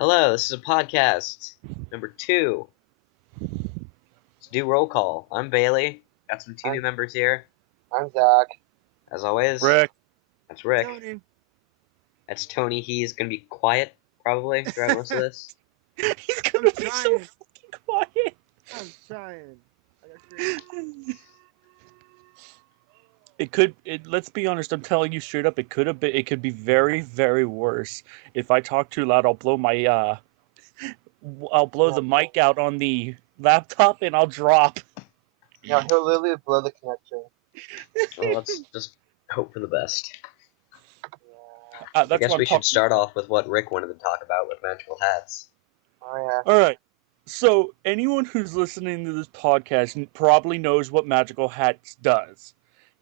Hello, this is a podcast number 2. Let's do roll call. I'm Bailey. Got some two new members here. I'm Zach. As always, Rick. That's Rick. Tony. That's Tony. He's gonna be quiet probably throughout most of this. He's gonna be so trying. fucking quiet. I'm trying. I got great. Let's be honest, I'm telling you straight up, it could be very, very worse. If I talk too loud, I'll blow the mic out on the laptop and I'll drop. No, he'll literally blow the connection. Well, let's just hope for the best. Yeah. I That's guess what we I'm should talking start about. off with what Rick wanted to talk about with magical hats. Oh yeah. Alright, so anyone who's listening to this podcast probably knows what Magical Hats does.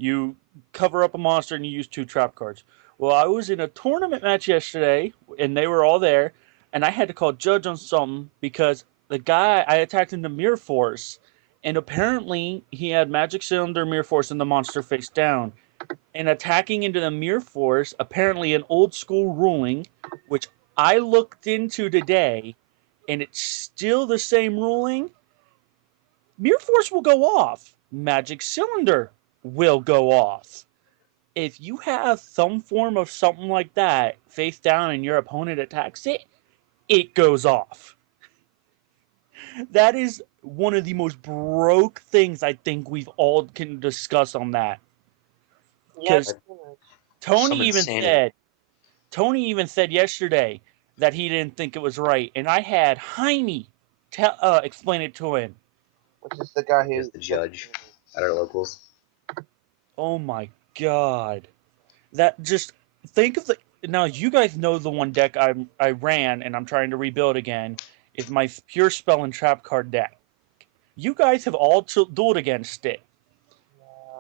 You cover up a monster and you use 2 trap cards. Well, I was in a tournament match yesterday, and they were all there, and I had to call judge on something because the guy, I attacked him to Mirror Force, and apparently he had Magic Cylinder, Mirror Force, and the monster face down. And attacking into the Mirror Force, apparently an old school ruling, which I looked into today, and it's still the same ruling. Mirror Force will go off. Magic Cylinder will go off. If you have some form of something like that face down and your opponent attacks it, it goes off. That is one of the most broke things I think we've all can discuss on that. Yes. Tony Some even insanity. said yesterday that he didn't think it was right, and I had Jaime explain it to him. Which is the guy who He's the judge at our locals. Oh my god. That just think of the now you guys know the one deck I ran and I'm trying to rebuild again is my pure spell and trap card deck. You guys have all dueled against it.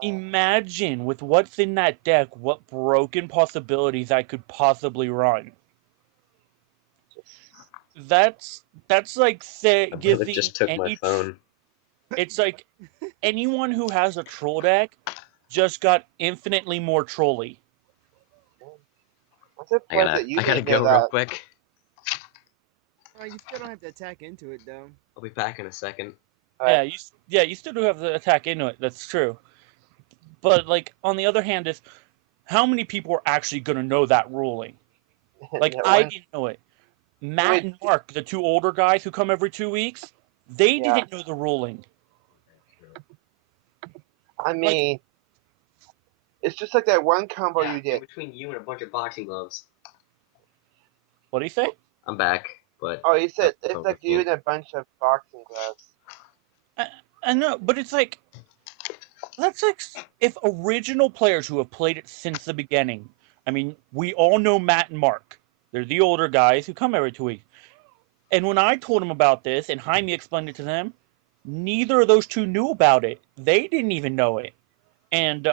Imagine with what's in that deck what broken possibilities I could possibly run. That's like My brother giving just took my phone. It's like anyone who has a troll deck just got infinitely more trolly. I'm surprised that you I gotta didn't know go that. real quick. You still don't have to attack into it though. I'll be back in a second. Alright. You still do have to attack into it. That's true. But like on the other hand, is how many people are actually going to know that ruling? Like Yeah, I one- didn't know it. Matt and Mark, the 2 older guys who come every 2 weeks, they Yeah. didn't know the ruling. I mean, it's just like that one combo you did. Between you and a bunch of boxing gloves. What do you say? I'm back, but Oh, you said That's it's like you and a bunch of boxing gloves. I know, but it's like that's like if original players who have played it since the beginning. I mean, we all know Matt and Mark. They're the older guys who come every 2 weeks. And when I told them about this and Jaime explained it to them, neither of those two knew about it. They didn't even know it. And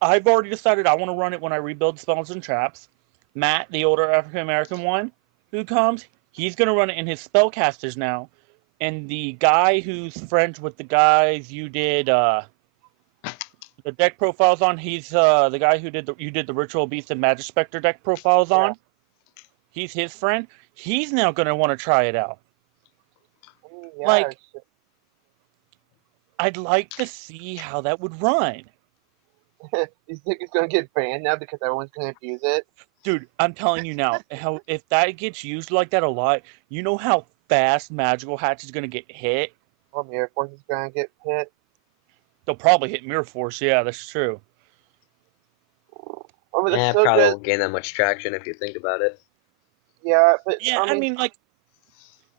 I've already decided I want to run it when I rebuild spells and traps. Matt, the older African American one who comes, he's going to run it in his spellcasters now. And the guy who's friends with the guys you did the deck profiles on, he's the guy who you did the Ritual Beast and Magic Spectre deck profiles on. He's his friend. He's now going to want to try it out. I mean, yeah, Like, I'd like to see how that would run. you think it's gonna get banned now because everyone's gonna abuse it? Dude, I'm telling you now, how if that gets used like that a lot, you know how fast Magical Hatch is going to get hit? Or Mirror Force is gonna get hit. They'll probably hit Mirror Force, yeah, that's true. Oh, but yeah, it's so probably good. won't gain that much traction if you think about it. Yeah, but Yeah, I mean, like,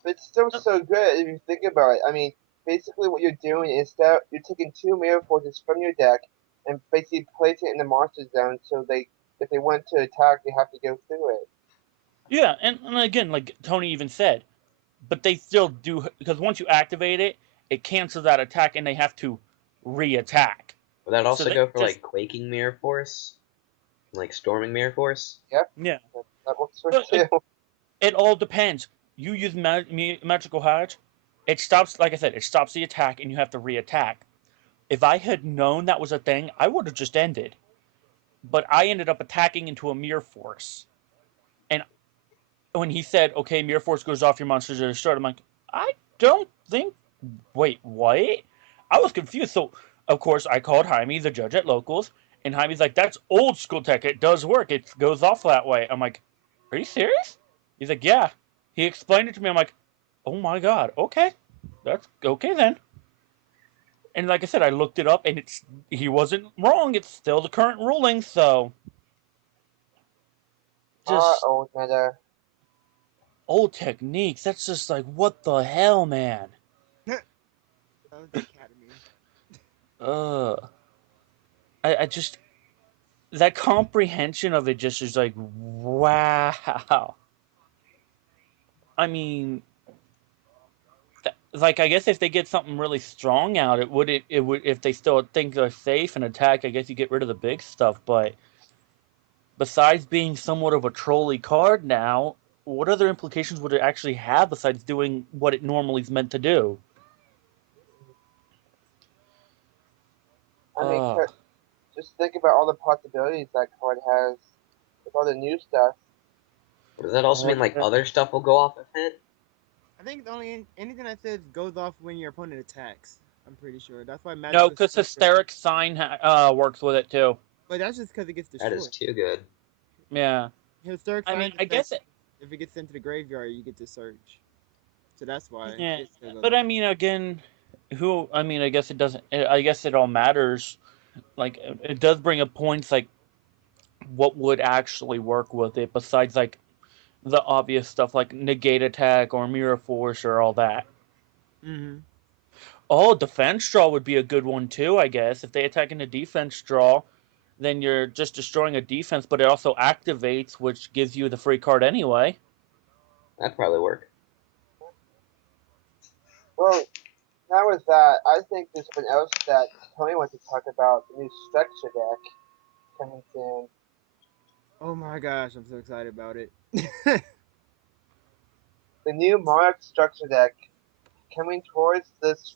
it's still so good if you think about it. I mean, basically what you're doing is that you're taking 2 Mirror Forces from your deck and basically placing it in the monster zone so if they want to attack, they have to go through it. yeah, and again, like Tony even said, but they still do, because once you activate it, it cancels that attack and they have to re-attack. Would that also So they go for just- like Quaking Mirror Force? Like Storming Mirror Force? Yep, Yeah. that works for But too. it all depends. You use Magical Hatch, it stops, like I said, it stops the attack and you have to re-attack. If I had known that was a thing, I would have just ended. But I ended up attacking into a Mirror Force. And when he said, "Okay, Mirror Force goes off, your monsters are destroyed," I'm like, I don't think. Wait, what? I was confused. So, of course, I called Jaime, the judge at locals, and Jaime's like, "That's old school tech. It does work. It goes off that way." I'm like, "Are you serious?" He's like, "Yeah." He explained it to me. I'm like, "Oh my god. Okay, that's okay then." And like I said, I looked it up, and he wasn't wrong. It's still the current ruling. So, just Old meta. old techniques. That's just like, what the hell, man? That was the academy. Ugh. I just that comprehension of it just is like, wow. I mean, like I guess if they get something really strong out, it would if they still think they're safe and attack. I guess you get rid of the big stuff. But besides being somewhat of a trolly card now, what other implications would it actually have besides doing what it normally is meant to do? I mean, Uh, just think about all the possibilities that card has with all the new stuff. Does that also mean like other stuff will go off of it? I think the only anything that says goes off when your opponent attacks. I'm pretty sure. That's why no, magical because Sorcerer. hysteric sign works with it too. But that's just because it gets That is destroyed. too good. Yeah, Historic I mean, signs I guess affects if it gets sent to the graveyard, you get to search. So that's why yeah, it still goes but off. I mean, again, who? I mean, I guess it doesn't. I guess it all matters. Like, it does bring up points like what would actually work with it, besides like the obvious stuff like negate attack or mirror force or all that. Mm-hmm. Oh, defense draw would be a good one too. I guess if they attack into defense draw, then you're just destroying a defense, but it also activates, which gives you the free card anyway. That'd probably work. Well, now with that, I think there's something else that Tony wants to talk about, the new structure deck coming soon. Oh my gosh, I'm so excited about it. The new Monarch structure deck coming towards this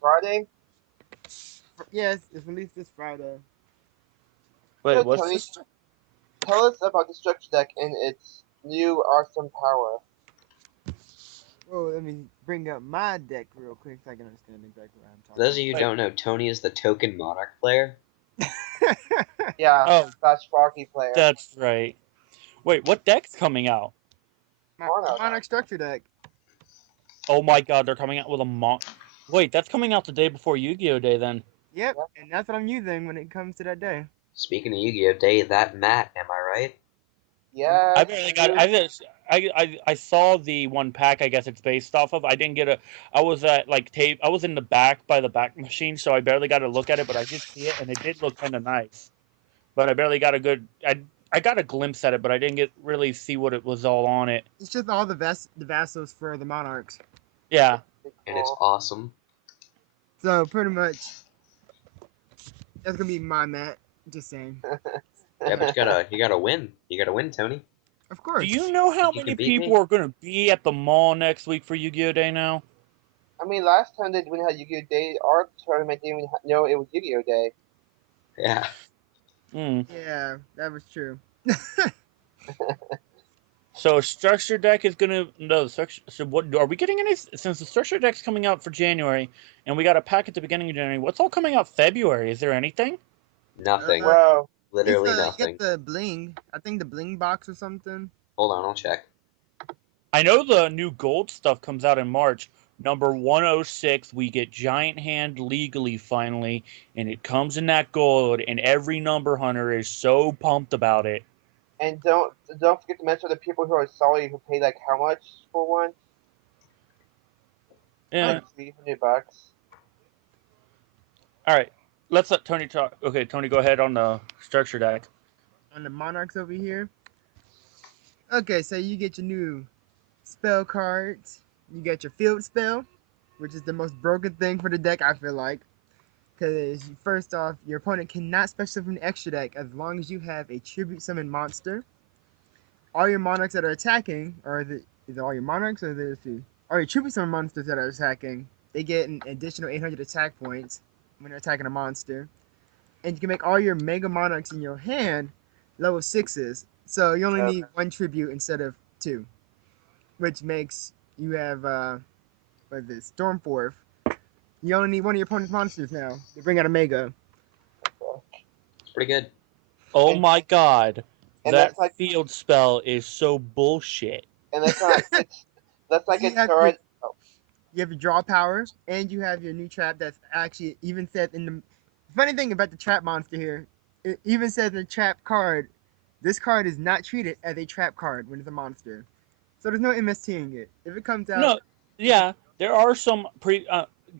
Friday. Yes, it's released this Friday. Wait, So what's Tony, this? tell us about the structure deck and its new awesome power. Oh, let me bring up my deck real quick so I can understand exactly what I'm For those talking of you who Wait, don't know, Tony is the token Monarch player. about. Yeah, oh, slash Foggy player. that's right. Wait, what deck's coming out? The Monarch. Monarch structure deck. Oh my god, they're coming out with a Wait, that's coming out the day before Yu-Gi-Oh! Day then. Yep, Yep. and that's what I'm using when it comes to that day. Speaking of Yu-Gi-Oh! Day, that Matt, am I right? I Yes, barely got. you. I saw the one pack. I guess it's based off of. I didn't get a. I was at like tape. I was in the back by the back machine, so I barely got to look at it. But I did see it, and it did look kind of nice. But I barely got a good. I got a glimpse at it, but I didn't get really see what it was all on it. It's just all the vassals for the Monarchs. Yeah. Pretty And it's cool. awesome. So pretty much that's gonna be my mat. Just saying. Yeah, but you gotta win. You gotta win, Tony. Of Do course. you know how Think you many can beat people me? are going to be at the mall next week for Yu-Gi-Oh! Day now? I mean, last time they didn't have Yu-Gi-Oh! Day, our tournament didn't even know it was Yu-Gi-Oh! Day. Yeah. Hmm. Yeah, that was true. So structure deck is gonna no structure. So what are we getting any? Since the structure deck's coming out for January, and we got a pack at the beginning of January. What's all coming out February? Is there anything? Nothing. Well, It's Literally you get nothing. the bling. I think the bling box or something. Hold on, I'll check. I know the new gold stuff comes out in March. Number 106, we get Giant Hand legally finally, and it comes in that gold, and every number hunter is so pumped about it. and don't forget to mention the people who are sorry who paid like how much for one? Yeah. Like $300. All right. Let's let Tony talk. Okay, Tony, go ahead on the structure deck. On the Monarchs over here. Okay, so you get your new spell cards. You get your field spell, which is the most broken thing for the deck, I feel like. Because first off, your opponent cannot special from the extra deck as long as you have a tribute summon monster. All your monarchs that are attacking, or is it all your monarchs or the see? All your tribute summon monsters that are attacking, they get an additional 800 attack points when they're attacking a monster. And you can make all your mega monarchs in your hand level sixes. So you only need one tribute instead of two. which makes you have what is it, Stormforth. You only need one of your opponent's monsters now to bring out a Mega. It's pretty good. Oh And- my god. and That that's like, field spell is so bullshit. and that's not, it's that's like You a have turret. You have your draw power, and you have your new trap that's actually even said in the. Funny thing about the trap monster here, it even says in the trap card, this card is not treated as a trap card when it's a monster. So there's no MSTing it. If it comes out, No, yeah, there are some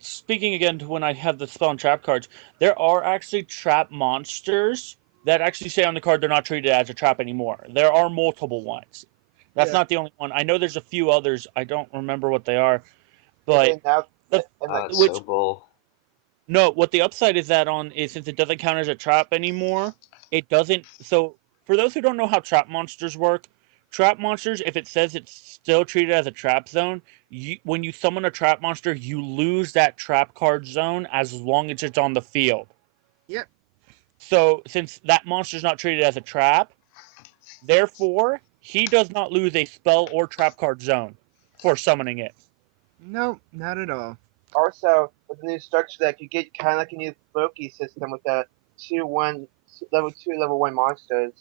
speaking again to when I have the spell and trap cards, there are actually trap monsters that actually say on the card they're not treated as a trap anymore. There are multiple ones. That's yeah, not the only one. I know there's a few others. I don't remember what they are, And but then now, the and Oh, like, it's so which bull. no, what the upside is that on is since it doesn't count as a trap anymore, it doesn't. So for those who don't know how trap monsters work, trap monsters, if it says it's still treated as a trap zone, when you summon a trap monster, you lose that trap card zone as long as it's on the field. yep. So since that monster's not treated as a trap, therefore he does not lose a spell or trap card zone for summoning it. No, not at all. also with the new structure deck, you get kind of like a new Loki system with the 2-1 level 2 level 1 monsters.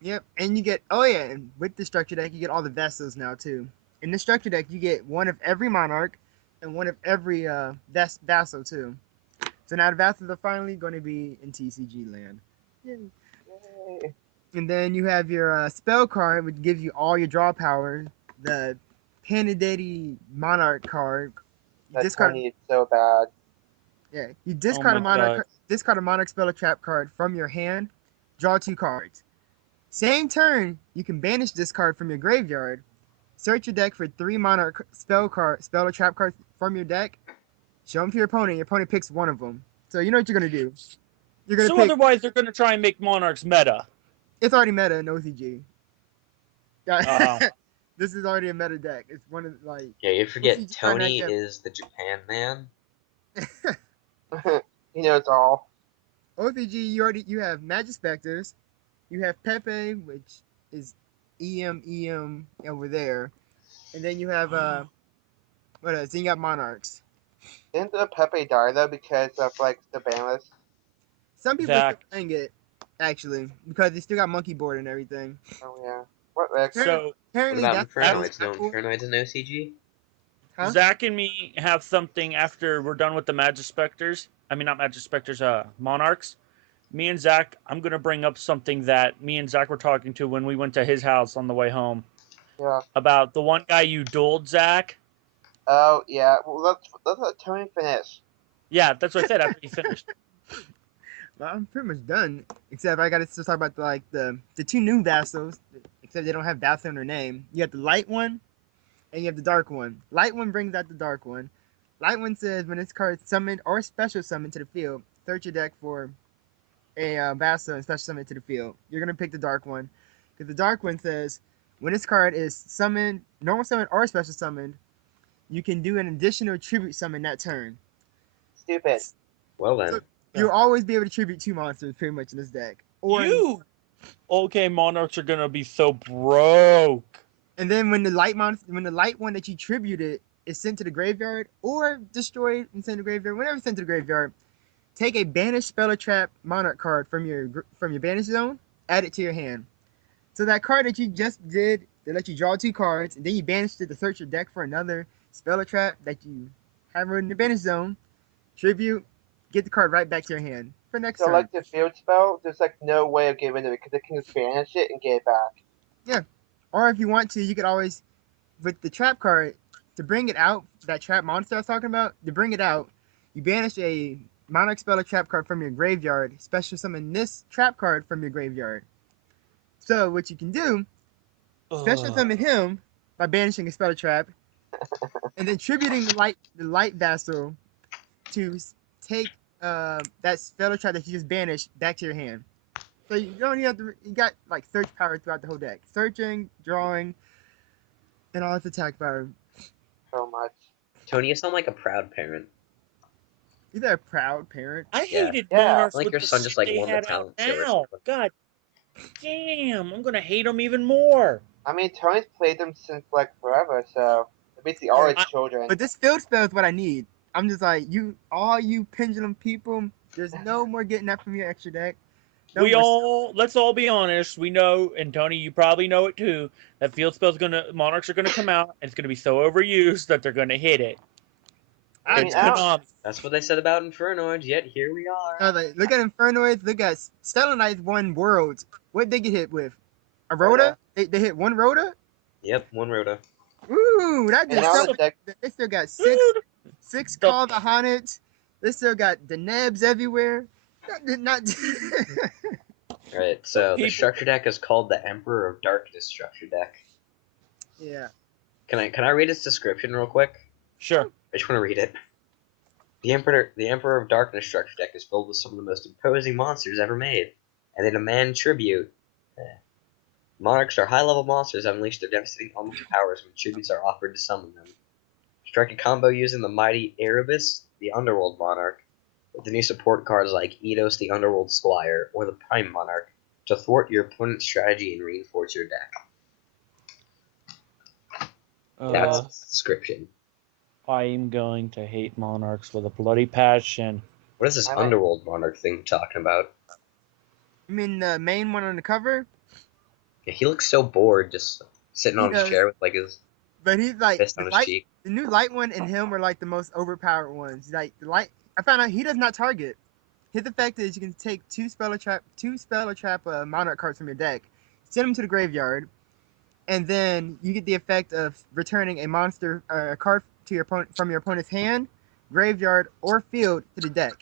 Yep, and you get and with the structure deck, you get all the vessels now too. In the structure deck, you get one of every monarch and one of every vassal too. So now the vassals are finally going to be in TCG land. Yay. Yay. And then you have your spell card, which gives you all your draw power. The Panadeti Monarch card. You That discard, Tony is so bad. yeah, you Oh my god! discard a Monarch spell or trap card from your hand. Draw 2 cards. Same turn, you can banish this card from your graveyard. Search your deck for 3 Monarch spell or trap cards from your deck. Show them to your opponent. Your opponent picks one of them. So you know what you're gonna do. You're gonna So pick. otherwise, they're going to try and make monarchs meta. It's already meta in OCG. Uh, This is already a meta deck. It's one of like Yeah, you forget OCG card Tony is the Japan man. He knows all. OCG. You have Magic Specters. You have Pepe, which is EM over there, and then you have what else? Then you got Monarchs. Didn't the Pepe die though because of like the ban list? Some people are still Zach. playing it actually because they still got Monkey Board and everything. Oh yeah. What Rex? So What Apparently about that's what it's Infernoids? out No for. Infernoids in OCG? Huh? Zach and me have something after we're done with the Magic Specters. I mean, not Magic Specters, Monarchs. Me and Zach, I'm gonna bring up something that me and Zach were talking to when we went to his house on the way home Yeah. about the one guy you dueled, Zach. Oh yeah. Well, let's let Tony finish. Yeah, that's what I said after he finished. Well, I'm pretty much done. Except I gotta still talk about the 2 new vassals. Except they don't have vassal in their name. You have the light one and you have the dark one. Light one brings out the dark one. Light one says when this card is summoned or special summoned to the field, search your deck for a vassal and special summon it to the field. You're gonna pick the dark one because the dark one says when this card is summoned, normal summoned or special summoned, you can do an additional tribute summon that turn. Stupid. Well So then. you'll always be able to tribute 2 monsters pretty much in this deck. Or You okay? Monarchs are gonna be so broke. and then when the light one that you tributed is sent to the graveyard or destroyed and sent to the graveyard, whenever it's sent to the graveyard, take a banished spell or trap monarch card from your banish zone, add it to your hand. So that card that you just did, they let you draw 2 cards, and then you banished it to search your deck for another spell or trap that you have in the banish zone. Tribute, get the card right back to your hand for next So turn. like the field spell, there's like no way of getting rid of it because they can just banish it and get it back. Yeah. Or if you want to, you could always with the trap card to bring it out. That trap monster I was talking about. To bring it out, you banish a monarch spell or trap card from your graveyard. Special summon this trap card from your graveyard. So what you can do, special Ugh. summon him by banishing a spell or trap, and then tributing the light vassal to take that spell or trap that you just banished back to your hand. So you don't even have to. You got like search power throughout the whole deck. Searching, drawing, and all its attack power. So much. Tony, you sound like a proud parent. He's a proud parent. I Yeah. hated Yeah. Monarchs Like with your the son shit just like they won the had out talent show or now. something. God damn, I'm gonna hate them even more. I mean, Tony's played them since like forever, so they're basically all his children. But this field spell is what I need. I'm just like, all you pendulum people, there's no more getting that from your extra deck. No more. Let's all be honest. We know, and Tony, you probably know it too. That field spell's monarchs are gonna come out, and it's gonna be so overused that they're gonna hit it. I mean, It's Konami. That's what they said about Infernoids, yet here we are. Like, look at Infernoids, look at Stellar Knights won Worlds. What'd they get hit with? A Rhoda. Rhoda? They hit one Rhoda? Yep, one Rhoda. Ooh, that And just now so the deck, they still got Dude, six The- Call the Hornets. They still got the Nebs everywhere. That did not Alright, so the People- structure deck is called the Emperor of Darkness structure deck. Yeah. Can I read its description real quick? Sure. I just want to read it. The Emperor of Darkness structure deck is filled with some of the most imposing monsters ever made, and they demand tribute. Monarchs are high-level monsters that unleash their devastating elemental powers when tributes are offered to summon them. Strike a combo using the mighty Erebus, the Underworld Monarch, with the new support cards like Eidos, the Underworld Squire, or the Prime Monarch, to thwart your opponent's strategy and reinforce your deck. That's the description. I'm going to hate monarchs with a bloody passion. What is this I like- Underworld Monarch thing you're talking about? You mean the main one on the cover? Yeah, he looks so bored just sitting He on his does. chair with like his But he's like fist on his cheek. the new light one and him are like the most overpowered ones. Like the light, I found out he does not target. His effect is you can take two spell or trap monarch cards from your deck, send them to the graveyard, and then you get the effect of returning a monster a card to your opponent from your opponent's hand, graveyard, or field to the deck.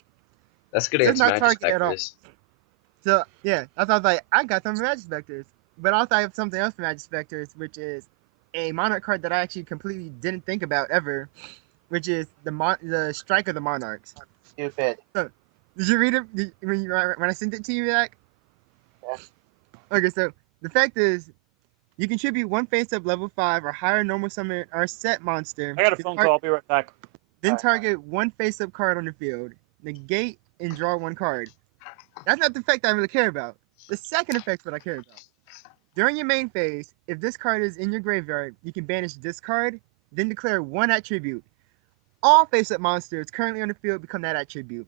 That's good Does against not Magic target at all. Specters. So yeah, that's why I was like, I got some for Magic Specters, but also I have something else for Magic Specters, which is a monarch card that I actually completely didn't think about ever, which is the Strike of the Monarchs. stupid. Did you read it when I sent it to you, Zach? Yeah. Okay, so the fact is, you contribute one face-up level 5 or higher normal summon or set monster. I got a to phone tar- call. I'll be right back. Then Alright. target one face-up card on the field, negate and draw one card. That's not the effect I really care about. The second effect is what I care about. During your main phase, if this card is in your graveyard, you can banish this card, then declare one attribute. All face-up monsters currently on the field become that attribute.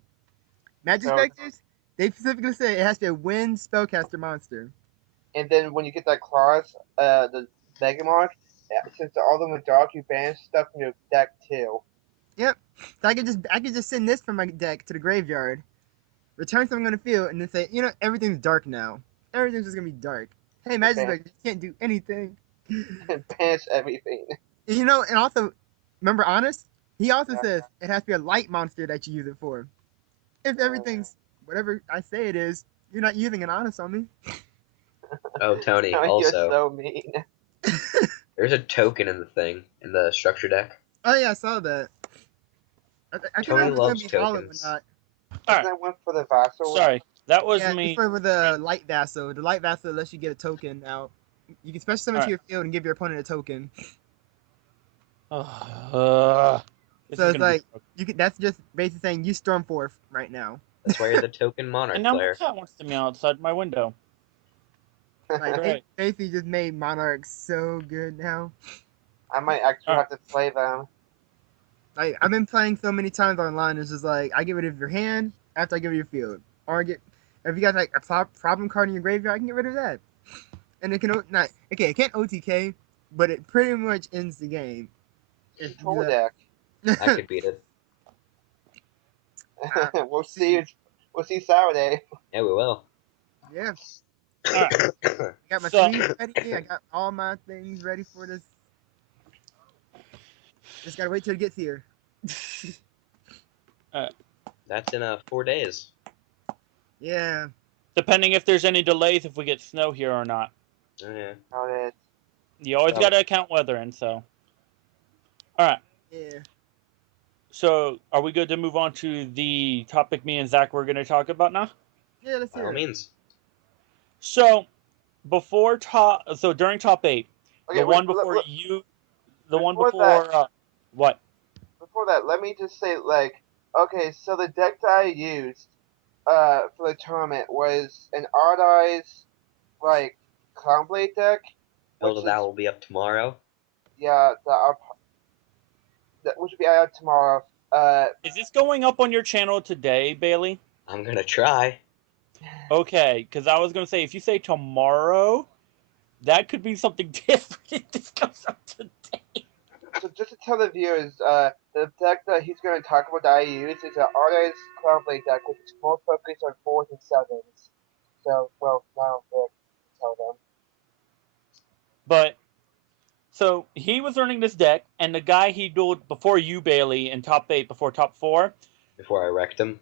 Magic So- Specters, they specifically say it has to be a wind spellcaster monster. And then when you get that clause, the Megamorph, since all of them are dark, you banish stuff from your deck too. Yep. So I could just send this from my deck to the graveyard, return something on the field, and then say, everything's dark now. Everything's just gonna be dark. Hey, Magic Okay. Specters, you can't do anything. And banish everything. And also, remember Honest? He also Yeah. says it has to be a light monster that you use it for. If everything's whatever I say it is, you're not using an Honest on me. Oh, Tony, You're also, so mean. there's a token in the thing, in the structure deck. Oh yeah, I saw that. I couldn't Tony remember if it was loves gonna be hollow or tokens. not. All Isn't right. that one for the vassal? Sorry, that was Yeah, me. it's for the light vassal. The light vassal lets you get a token out. You can special summon to your field and give your opponent a token. This So is it's gonna be like broken. that's just basically saying you storm forth right now. That's why you're the token monarch And now my player. cat wants to meow outside my window. Like they Right. basically just made monarchs so good now. I might actually Alright. have to play them. Like I've been playing so many times online. It's just like I get rid of your hand after I get rid of your field, or if you got like a problem card in your graveyard, I can get rid of that. And it can not okay, it can't OTK, but it pretty much ends the game. If you Control do deck. I could beat it. We'll see. We'll see Saturday. Yeah, we will. Yeah, Alright. I got my So- sleeves ready. I got all my things ready for this. Just gotta wait till it gets here. That's in 4 days. Yeah. Depending if there's any delays, if we get snow here or not. Oh, yeah. How it is. You always Oh. gotta account weather in. So, all right. Yeah. So, are we good to move on to the topic me and Zach were going to talk about now? Yeah, let's By hear all it. means. So, during top 8, Okay, the wait, one before look, you, the one before before what? before that, let me just say, like, okay, so the deck that I used, for the tournament was an Odd Eyes, like, Clownblade deck, Build which of that is will be up tomorrow. yeah, which will be out tomorrow. Is this going up on your channel today, Bailey? I'm gonna try. Okay, because I was going to say, if you say tomorrow, that could be something different if this goes up today. So just to tell the viewers, the deck that he's going to talk about that I use is an Artist Cloudblade deck, which is more focused on 4s and 7s. So, well, now Rick can tell them. But, so, he was running this deck, and the guy he dueled before you, Bailey, in top 8 before top 4, Before I wrecked him.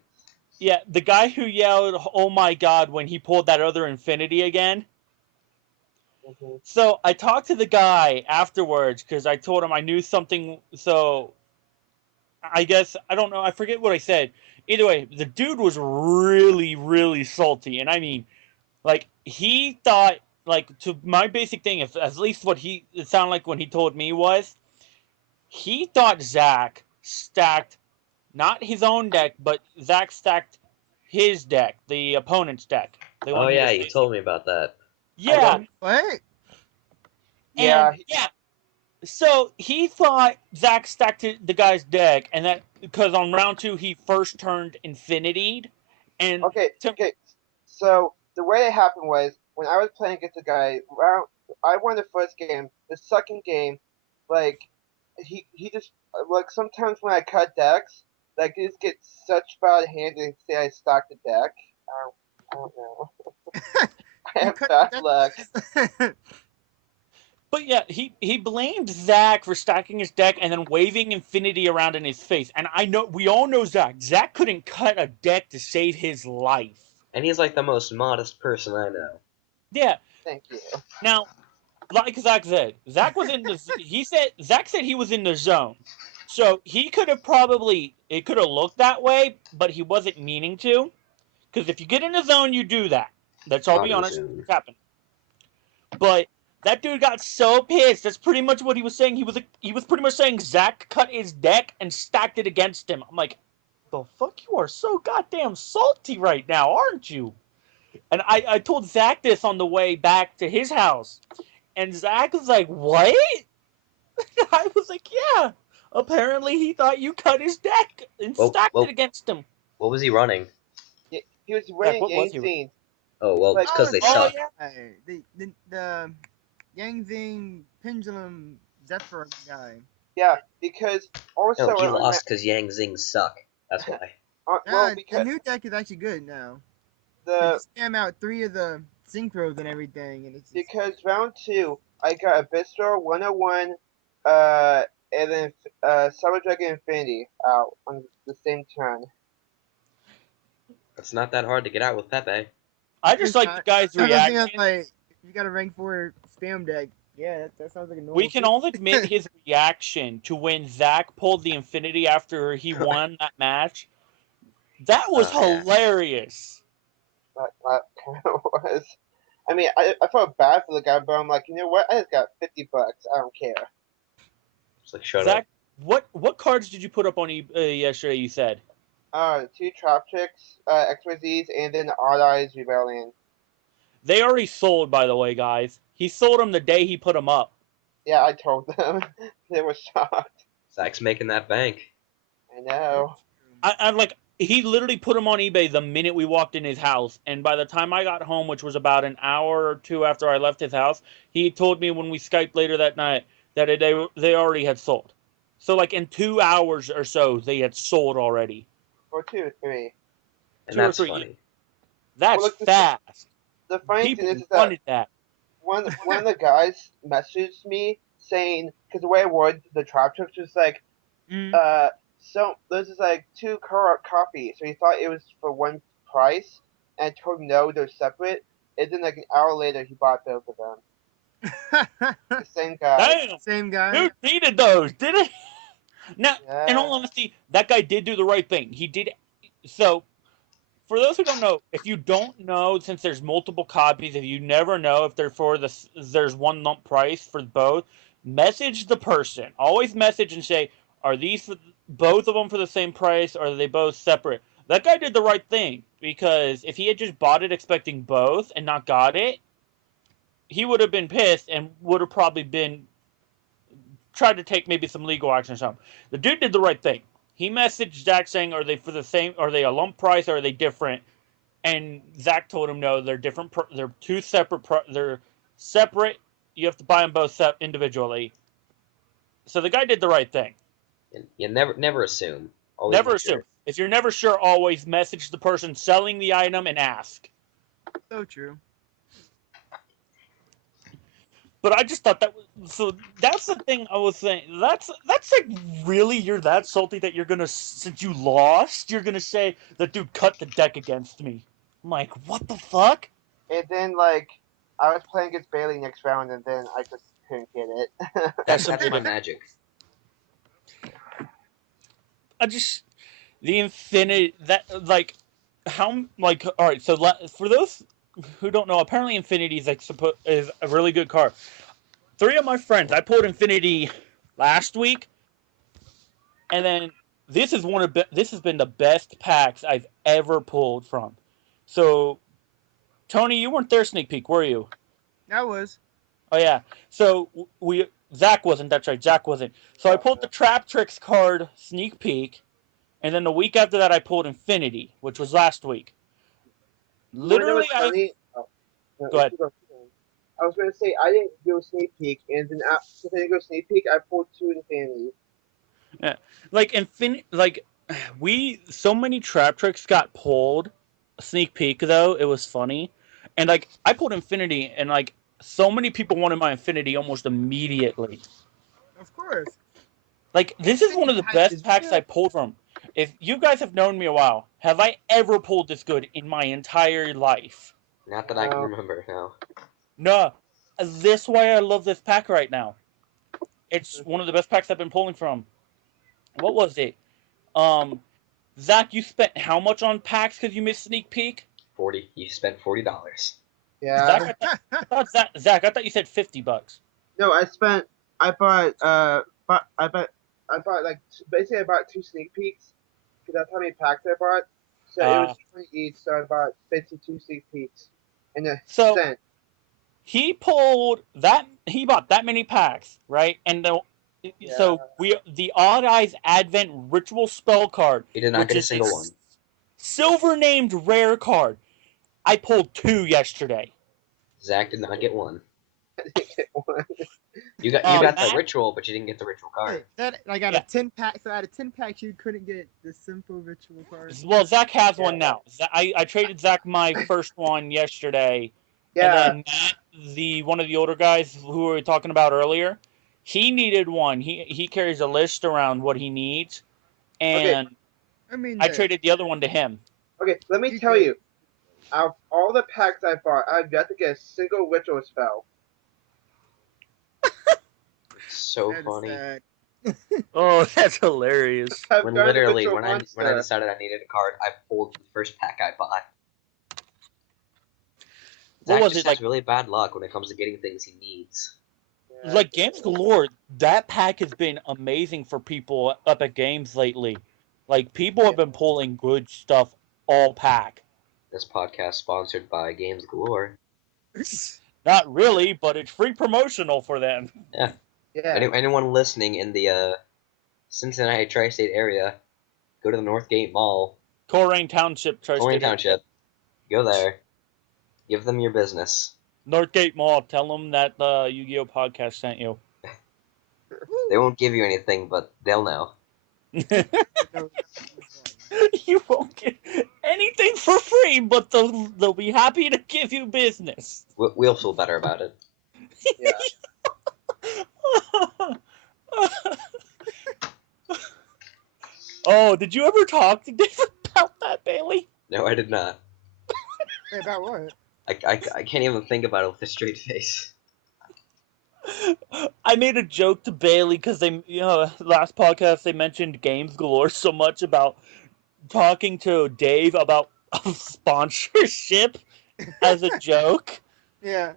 yeah, the guy who yelled, "Oh my god," when he pulled that other Infinity again. Mm-hmm. So I talked to the guy afterwards because I told him I knew something. So I guess, I don't know, I forget what I said. Either way, the dude was really, really salty, and I mean, like, he thought, like, to my basic thing, if at least what it sounded like when he told me was, he thought Zach stacked not his own deck, but Zach stacked his deck, the opponent's deck, the Oh one he yeah, was you facing. told me about that. I Yeah, didn't. What? and Yeah, yeah, so he thought Zach stacked the guy's deck, and that because on round 2 he first turned Infinitied, and okay, to, okay. So the way it happened was when I was playing against a guy, I won the first game. The second game, like he just like sometimes when I cut decks, like they just get such bad hand and say I stacked the deck. I don't know. I You have cut bad that luck. fast? but yeah, he blamed Zach for stacking his deck and then waving Infinity around in his face. And I know we all know Zach. Zach couldn't cut a deck to save his life. And he's like the most modest person I know. Yeah. Thank you. Now, like Zach said, Zach said he was in the zone. So he could have probably, it could have looked that way, but he wasn't meaning to. Because if you get in the zone, you do that. Let's all be Auto honest. zoom. It's happened. But that dude got so pissed. That's pretty much what he was saying. He was pretty much saying Zach cut his deck and stacked it against him. I'm like, the fuck, you are so goddamn salty right now, aren't you? And I told Zach this on the way back to his house, and Zach was like, what? I was like, yeah. Apparently, he thought you cut his deck and Well, stacked it well, against him. what was he running? He was Zach, winning what was Yang he? Zine. Oh well, it's Like because Oh, they Oh suck. yeah. the Yangzing Pendulum Zephyr guy. yeah, because also No, he on lost because Yang Zings suck. That's why. well The because new deck is actually good now. They the just spam out 3 of the synchros and everything, and it's just because round 2 I got a Bistro 101 and then Summer Dragon Infinity out on the same turn. It's not that hard to get out with Pepe. I just it's like the not. guy's I was thinking reaction. like if you got a rank 4 spam deck, yeah, that sounds like a We normal can thing. all admit his reaction to when Zach pulled the Infinity after he won that match. That was Oh yeah, hilarious. That kind of was. I mean, I felt bad for the guy, but I'm like, you know what? I just got $50. I don't care. it's like shut up. Zach, what cards did you put up on yesterday? You said 2 Trap Chicks, XYZs, and then Odd Eyes Rebellion. they already sold. By the way, guys, he sold them the day he put them up. Yeah, I told them. They were shocked. Zach's making that bank. I know. I like he literally put them on eBay the minute we walked in his house, and by the time I got home, which was about an hour or two after I left his house, he told me when we Skyped later that night that they already had sold. So like in 2 hours or so, they had sold already. Or 2 or 3. And Two or that's three. funny. Well, That's look, fast. the funny thing People is that wanted that. one of the guys messaged me saying, because the way I worded the Trap Chicks was like, Mm. uh, so this is like 2 copies. So he thought it was for one price, and I told him no, they're separate. And then like an hour later, he bought both of them. The same guy. Damn, Same guy. who needed those? Did it? Now, in Yeah. all honesty, that guy did do the right thing. He did. So for those who don't know, if you don't know, since there's multiple copies, if you never know if they're for there's one lump price for both. Message the person. Always message and say, are these for both of them for the same price, or are they both separate? That guy did the right thing because if he had just bought it expecting both and not got it, he would have been pissed and would have probably been tried to take maybe some legal action or something. The dude did the right thing. He messaged Zach saying, "Are they for the same? Are they a lump price? Or are they different?" And Zach told him, "No, they're different. They're two separate. They're separate. You have to buy them both individually." So the guy did the right thing. You never assume. Always Never make assume. sure. If you're never sure, always message the person selling the item and ask. So true. But I just thought that was, so that's the thing I was saying. That's like, really, you're that salty that you're gonna, since you lost, you're gonna say that dude cut the deck against me. I'm like, what the fuck? And then like I was playing against Bailey next round, and then I just couldn't get it. That's my Decimated. magic. I just, the infinity, that, like, how, like, all right, so for those who don't know, apparently Infinity is like is a really good card. 3 of my friends, I pulled Infinity last week, and then this has been the best packs I've ever pulled from. So, Tony, you weren't there, sneak peek, were you? That was. Oh yeah. So Zach wasn't. That's right, Zach wasn't. So I pulled the Trap Tricks card sneak peek, and then the week after that I pulled Infinity, which was last week. You wanna know Literally, what's funny? Oh, no, go ahead. keep going, keep going. I was gonna say I didn't go sneak peek, and then since I didn't go sneak peek, I pulled 2 Infinities. Yeah. Like we so many Trap Tricks got pulled sneak peek though. It was funny, and like I pulled Infinity, and like so many people wanted my Infinity almost immediately. Of course. Like, this is one of Infinity the hype best is packs I real. pulled from. If you guys have known me a while, have I ever pulled this good in my entire life? Not that I can remember now. No. This why I love this pack right now. It's one of the best packs I've been pulling from. What was it? Zach, you spent how much on packs because you missed sneak peek? 40. You spent $40. Yeah. Zach, Zach, I thought you said $50. No, I bought I bought like basically I bought 2 sneak peeks because that's how many packs I bought. So it was Uh, 20 each, so I bought 52 sneak peeks and a so cent. he pulled that. He bought that many packs, right? And Yeah. so the Odd Eyes Advent Ritual Spell card, He did not which get a is a single one. silver named rare card. I pulled 2 yesterday. Zach did not get one. I didn't get one. You got the Matt, ritual, but you didn't get the ritual card. Wait, that like out yeah. of 10 packs. So out of 10 packs, you couldn't get the simple ritual card. Well, Zach has one Yeah. now. I traded Zach my first one yesterday, and Yeah. then Matt, one of the older guys who we were talking about earlier, he needed one. He carries a list around what he needs, Okay. and I mean, I traded the other one to him. Okay. Let me you tell could. you. Out of all the packs I bought, I've got to get a single ritual spell. It's so That is funny. sad. Oh, that's hilarious. I've When got literally the ritual when I monster. decided I needed a card, I pulled the first pack I bought. What Zach was just it has like? really bad luck when it comes to getting things he needs. Yeah. Like Games Galore, that pack has been amazing for people up at games lately. Like people have been pulling good stuff all pack. This podcast sponsored by Games Galore. Not really, but it's free promotional for them. Yeah. Yeah. Anyone listening in the Cincinnati tri-state area, go to the Northgate Mall, Coleraine Township, Coleraine Tri-State Township. Go there. Give them your business. Northgate Mall. Tell them that the Yu-Gi-Oh podcast sent you. They won't give you anything, but they'll know. You won't get anything for free, but they'll be happy to give you business. We'll feel better about it. Yeah. Oh, did you ever talk to Dave about that, Bailey? No, I did not. Wait, about what? I can't even think about it with a straight face. I made a joke to Bailey because last podcast they mentioned Games Galore so much about talking to Dave about sponsorship as a joke Yeah.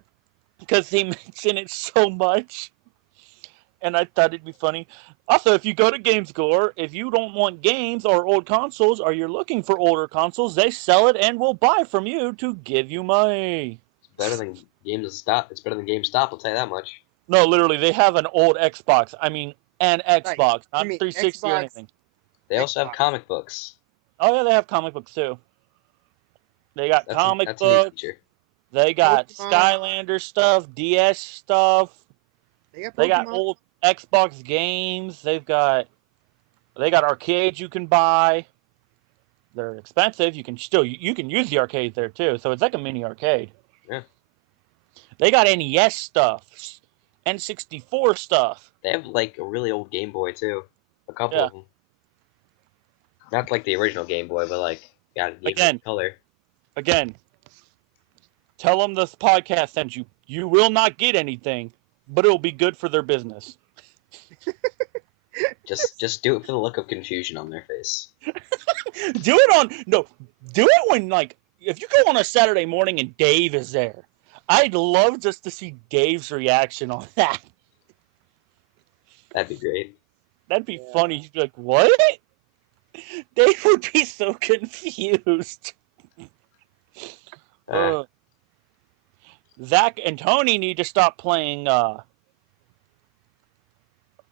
because he mentioned it so much, and I thought it'd be funny. Also, if you go to Games Galore, if you don't want games or old consoles, or you're looking for older consoles, they sell it and will buy from you to give you money. It's better than GameStop. It's better than GameStop. I'll tell you that much. No, literally, they have an old Xbox. I mean, an Like, Xbox, you not mean 360 or Xbox? anything. They also have Xbox. comic books. Oh yeah, they have comic books too. They got comic That's a neat books. feature. They got Pokemon. Skylander stuff, DS stuff. They got They got Pokemon. old Xbox games. They got arcades you can buy. They're expensive. You can use the arcades there too. So it's like a mini arcade. Yeah. They got NES stuff, N64 stuff. They have like a really old Game Boy too. A couple Yeah. of them. Not like the original Game Boy, but like got a Game Boy Again, Color. tell them this podcast sent you. You will not get anything, but it will be good for their business. Just do it for the look of confusion on their face. Do it when like if you go on a Saturday morning and Dave is there. I'd love just to see Dave's reaction on that. That'd be great. That'd be Yeah. funny. He'd be like, "What?" Dave would be so confused. Ah, Zach and Tony need to stop playing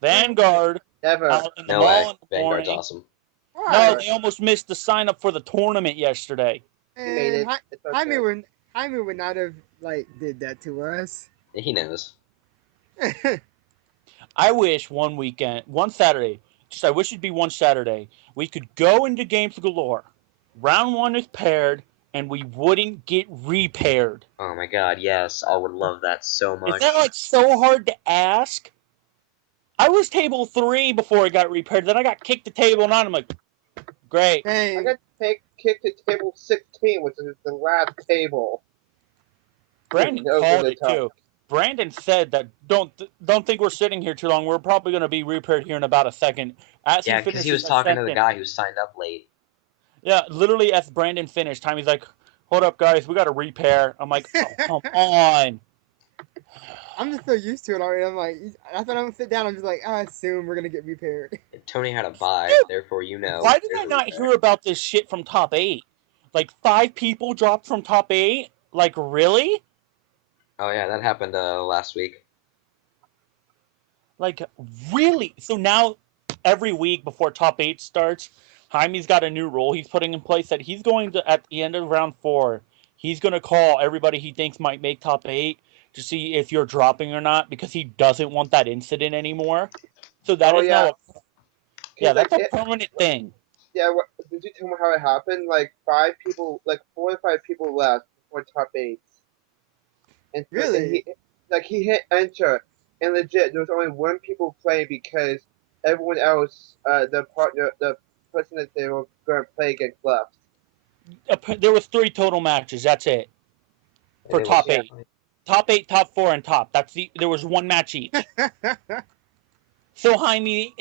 Vanguard Never. out in the no way. mall in the Vanguard's morning. awesome. No, Why? they almost missed the sign up for the tournament yesterday. You made And it. It's okay. Jaime would not have like did that to us. He knows. I wish one Saturday, I wish it'd be one Saturday, we could go into games galore. Round one is paired, and we wouldn't get repaired. Oh my god, yes. I would love that so Is much. that like so hard to ask? I was table 3 before it got repaired. Then I got kicked to table 9. I'm like, great. I Dang. got kicked to table 16, which is the last table. Brandon No called good it too. Brandon said that don't think we're sitting here too long. We're probably going to be repaired here in about a second. As Yeah, he because he finishes was that talking to the second, guy who signed up late. yeah, literally as Brandon finished, Timmy's like, "Hold up, guys, we got to repair." I'm like, "Oh, come on." I'm just so used to it already. I'm like, I thought I'm gonna sit down. I'm just like, I assume we're gonna get repaired. Tony had a buy, Dude, therefore you know. why did there's I a not repair. hear about this shit from top 8? Like 5 people dropped from top 8. Like really? Oh yeah, that happened last week. Like really? So now every week before top 8 starts, Jaime's got a new rule he's putting in place that he's going to at the end of round 4, he's going to call everybody he thinks might make top 8 to see if you're dropping or not because he doesn't want that incident anymore. So that Oh is yeah, now yeah, like that's a permanent thing. yeah. Did you tell me how it happened? Like 4 or 5 people left before top 8, and Really? he hit enter, and legit there was only one people playing because everyone else, the person that they were going to play against left. There was 3 total matches. That's it And for it was top Yeah. 8. Top 8, top 4, and top. There was 1 match each. So Jaime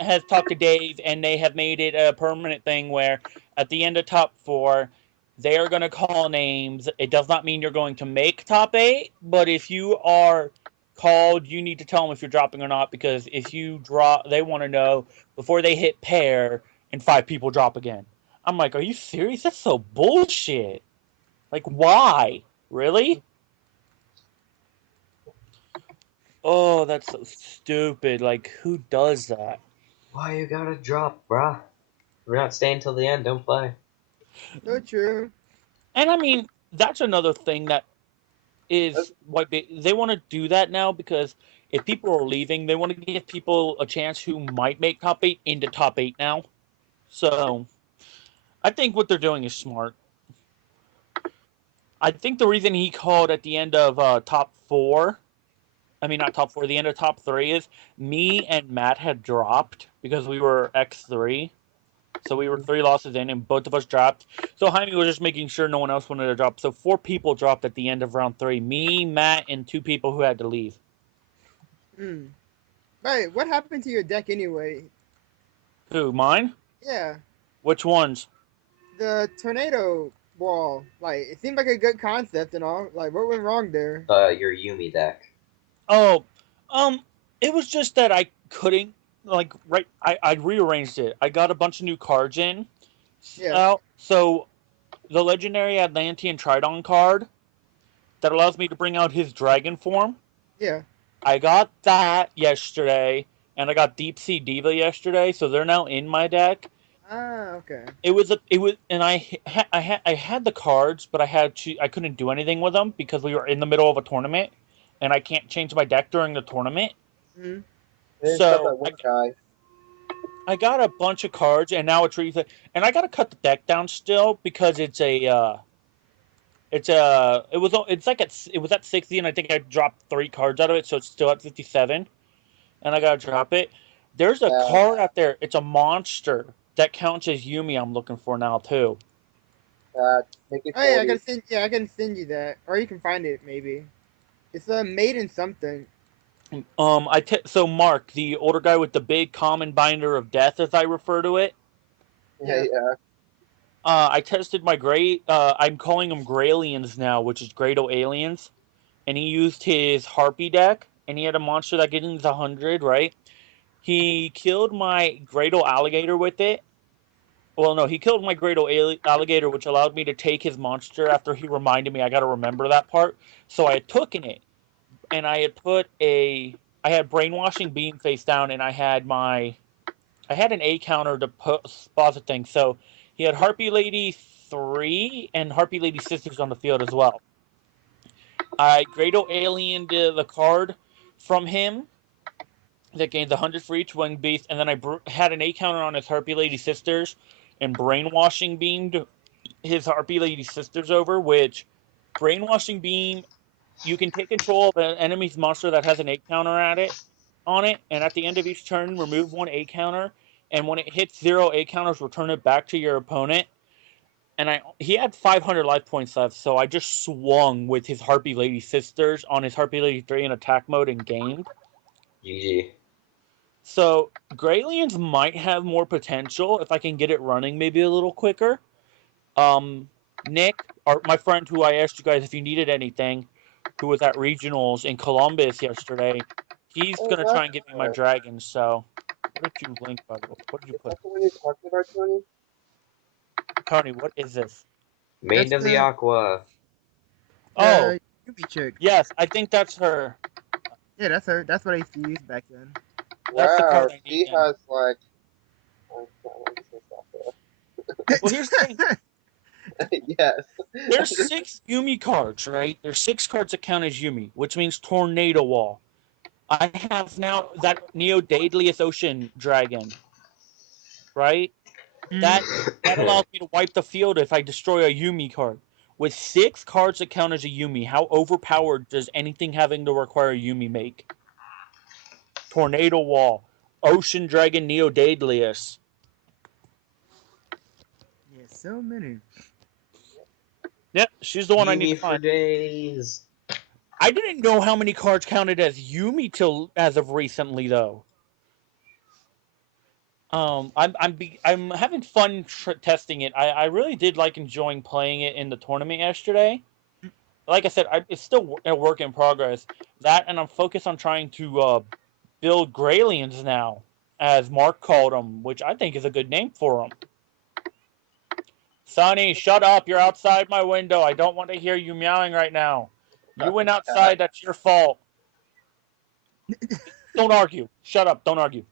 has talked to Dave, and they have made it a permanent thing where at the end of top 4, they are going to call names. It does not mean you're going to make top 8, but if you are called, you need to tell them if you're dropping or not because if you drop, they want to know before they hit pair and 5 people drop again. I'm like, are you serious? That's so bullshit. Like, why? Really? Oh, that's so stupid. Like, who does that? Why you gotta drop, bruh? If we're not staying till the end, don't play. So true. And I mean, that's another thing that is what they want to do that now because if people are leaving, they want to give people a chance who might make top 8 into top 8 now. So, I think what they're doing is smart. I think the reason he called at the end of top 4, I mean, not top 4, the end of top 3 is me and Matt had dropped because we were X3. So we were 3 losses in, and both of us dropped. So Jaime was just making sure no one else wanted to drop. So 4 people dropped at the end of round 3. Me, Matt, and 2 people who had to leave. Mm. Right. What happened to your deck anyway? Who, mine? Yeah, Which ones? the tornado wall. Like, it seemed like a good concept and all. Like, what went wrong there? Your Yumi deck. Oh, it was just that I couldn't, like, I rearranged it. I got a bunch of new cards in. Yeah. So the legendary Atlantean Tridon card that allows me to bring out his dragon form. Yeah. I got that yesterday, and I got Deep Sea Diva yesterday, so they're now in my deck. Ah, okay. And I had the cards, but I couldn't do anything with them because we were in the middle of a tournament, and I can't change my deck during the tournament. Mm-hmm. They didn't stop So that one guy. I got a bunch of cards, and now and I got to cut the deck down still because it was at 60, and I think I dropped 3 cards out of it, so it's still at 57, and I gotta drop it. There's a Bad, card out there. It's a monster that counts as Yumi. I'm looking for now too. bad. Make it Oh yeah, 40. I can send you that, or you can find it maybe. It's made in something. So Mark, the older guy with the big common binder of death, as I refer to it. Yeah, Yeah. yeah. I tested my gray. I'm calling them Graylians now, which is Grado aliens. And he used his Harpy deck, and he had a monster that gets into 100. Right? He killed my Grado alligator with it. Well, no, he killed my Grado alligator, which allowed me to take his monster after he reminded me I got to remember that part. So I had taken it, and I had brainwashing beam face down, and I had an A counter to posit things. So he had Harpy Lady 3 and Harpy Lady Sisters on the field as well. I Grado Alien the card from him that gains 100 for each wing beast, and then I had an A counter on his Harpy Lady Sisters and brainwashing beamed his Harpy Lady Sisters over, which brainwashing beam, you can take control of an enemy's monster that has an 8 counter at it on it, and at the end of each turn, remove 1 8 counter, and when it hits 0 8 counters, return it back to your opponent. And he had 500 life points left, so I just swung with his Harpy Lady Sisters on his Harpy Lady 3 in attack mode and gamed. GG. So Graylians might have more potential if I can get it running maybe a little quicker. Nick, my friend who I asked you guys if you needed anything, who was at regionals in Columbus yesterday, he's Oh, gonna try that's and get me my good. dragons. So, what did you link by the way? What did you Is put? that the one you're talking about, Tony? Tony, what is this? Maiden That's of the Aqua. Oh, the Yubi chick. yes, I think that's her. Yeah, that's her. That's what I used to use back then. That's the Wow, card I need she then. has like. I'm just gonna stop Well, here's the thing. there. Yes. There's 6 Yumi cards, right? There's 6 cards that count as Yumi, which means Tornado Wall. I have now that Neo Daedalus Ocean Dragon, right? Mhm. That that allows me to wipe the field if I destroy a Yumi card. With 6 cards that count as a Yumi, how overpowered does anything having to require a Yumi make? Tornado Wall, Ocean Dragon Neo Daedalus. Yeah, so many. Yep, she's the one I need to Yumi for find. days. I didn't know how many cards counted as Yumi till as of recently, though. I'm having fun testing it. I really did like enjoying playing it in the tournament yesterday. Like I said, it's still a work in progress. That, and I'm focused on trying to build Graylians now, as Mark called them, which I think is a good name for them. Sonny, shut up! You're outside my window. I don't want to hear you meowing right now. You went Cat. outside. That's your fault. Don't argue. Shut up. Don't argue.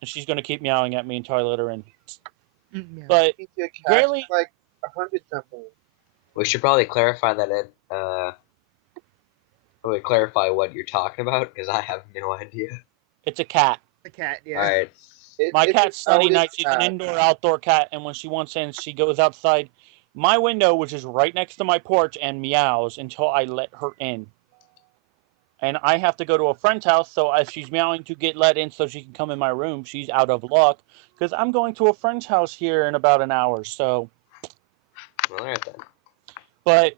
And she's gonna keep meowing at me until I let her in. Yeah. But Speaking to a cat, Grayling, she's like 100 something. We should probably clarify that clarify what you're talking about because I have no idea. it's a cat. The cat. All Yeah. right. My It's an cat's Sunny eldest Night. She's an cat. indoor outdoor cat, and when she wants in, she goes outside my window, which is right next to my porch, and meows until I let her in. And I have to go to a friend's house, so as she's meowing to get let in so she can come in my room, she's out of luck because I'm going to a friend's house here in about an hour. So, All right then. but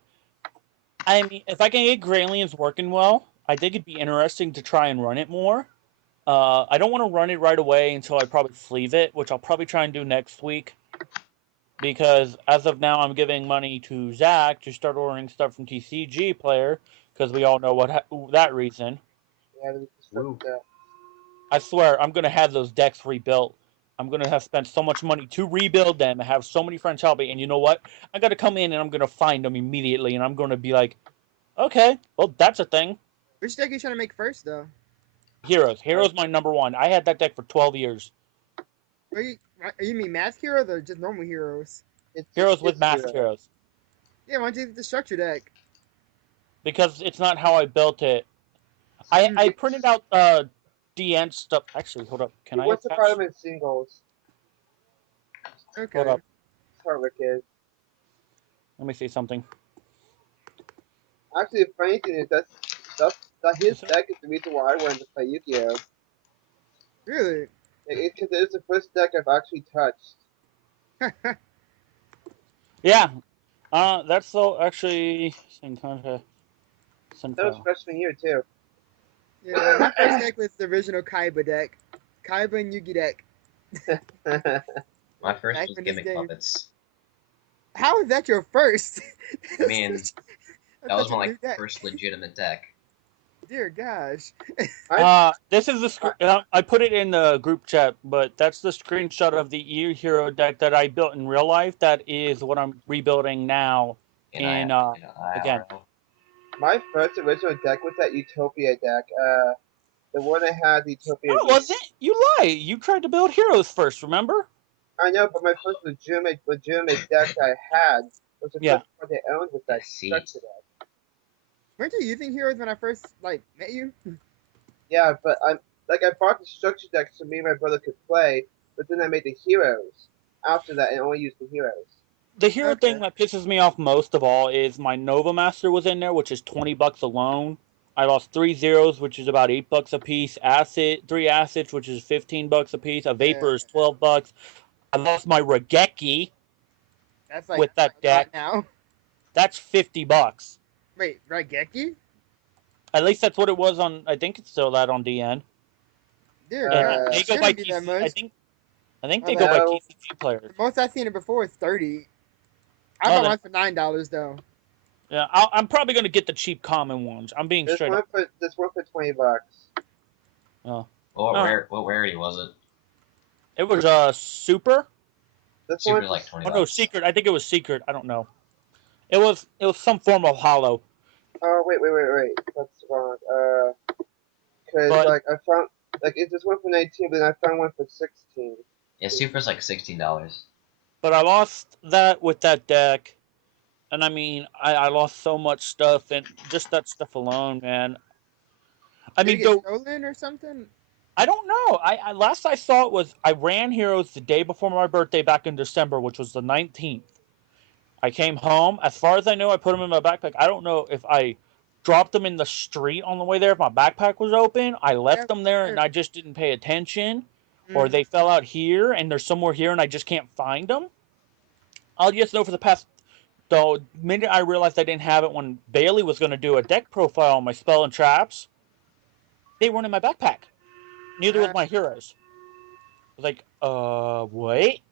I mean, if I can get Graylians working well, I think it'd be interesting to try and run it more. I don't want to run it right away until I probably sleeve it, which I'll probably try and do next week. Because as of now, I'm giving money to Zach to start ordering stuff from TCG Player because we all know that reason. Yeah, we can start Woo. with that. I swear, I'm gonna have those decks rebuilt. I'm gonna have spent so much money to rebuild them and have so many friends help me. And you know what? I gotta come in and I'm gonna find them immediately, and I'm gonna be like, Okay, well that's a thing. Which deck are you trying to make first, though? Heroes. Heroes my number one. I had that deck for 12 years. You mean mask heroes or just normal heroes? Heroes with It's masked hero. heroes. Yeah, why don't you get the structure deck? Because it's not how I built it. I printed out DN stuff. Actually, hold up. Can He I wants to fight attach? him in singles. Hold Okay. up. Hardwick is. Let me see something. Actually, the funny thing is that his deck is the reason why I wanted to play Yu-Gi-Oh. Really? Because it's the first deck I've actually touched. Yeah. That's so actually in contact. Send That was file. freshman year too. Yeah, my first deck was the original Kaiba deck. Kaiba and Yugi deck. My first Back was in this gimmick game. puppets. How is that your first? I mean, That's that was such my a new like deck. first legitimate deck. Dear gosh. This is the I put it in the group chat, but that's the screenshot of the EU Hero deck that I built in real life. That is what I'm rebuilding now. In In again, IRL. My first original deck was that Utopia deck. The one I had, the no, Utopia. it wasn't. You lie. You tried to build heroes first. Remember? I know, but my first legitimate deck I had was the Yeah. first one I owned with that Yeah, see. structure deck. Weren't you using heroes when I first met you? Yeah, but I bought the structure deck so me and my brother could play, but then I made the heroes after that and only used the heroes. The hero Okay. thing that pisses me off most of all is my Nova Master was in there, which is $20 alone. I lost 3 zeros, which is about $8 a piece. Acid, 3 acids, which is $15 a piece. A Yeah. vapor is $12. I lost my Regeki That's like with that a lot deck. now. That's $50. Wait, Raigeki? At least that's what it was on. I think it's still that on DN. Dear And God, Uh, they it go by shouldn't be that TC. I much. think. I think My they go by bad. no, TCG players. The most I've seen it before is 30. I Oh, bought then mine for $9 though. yeah, I'm probably gonna get the cheap common ones. I'm being straight up. this one for $20. Oh, What oh, what rarity was it? it was super. This one Super for like 20 Oh no, bucks. secret. I think it was secret. I don't know. It was some form of hollow. oh wait, that's wrong. Cause But I found it's this one for 19, but then I found one for 16. Yeah, Super's like $16. I lost that with that deck, and I mean I lost so much stuff and just that stuff alone, man. I Did it mean, get though stolen or something? I don't know. I last I saw it was I ran Heroes the day before my birthday back in December, which was the 19th. I came home. As far as I know, I put them in my backpack. I don't know if I dropped them in the street on the way there. If my backpack was open, I Yeah, left them there sure. and I just didn't pay attention, or Mm. they fell out here and they're somewhere here and I just can't find them. I'll just know for the past. The minute I realized I didn't have it when Bailey was going to do a deck profile on my spell and traps, they weren't in my backpack. Neither was Uh, my heroes. I was like, wait.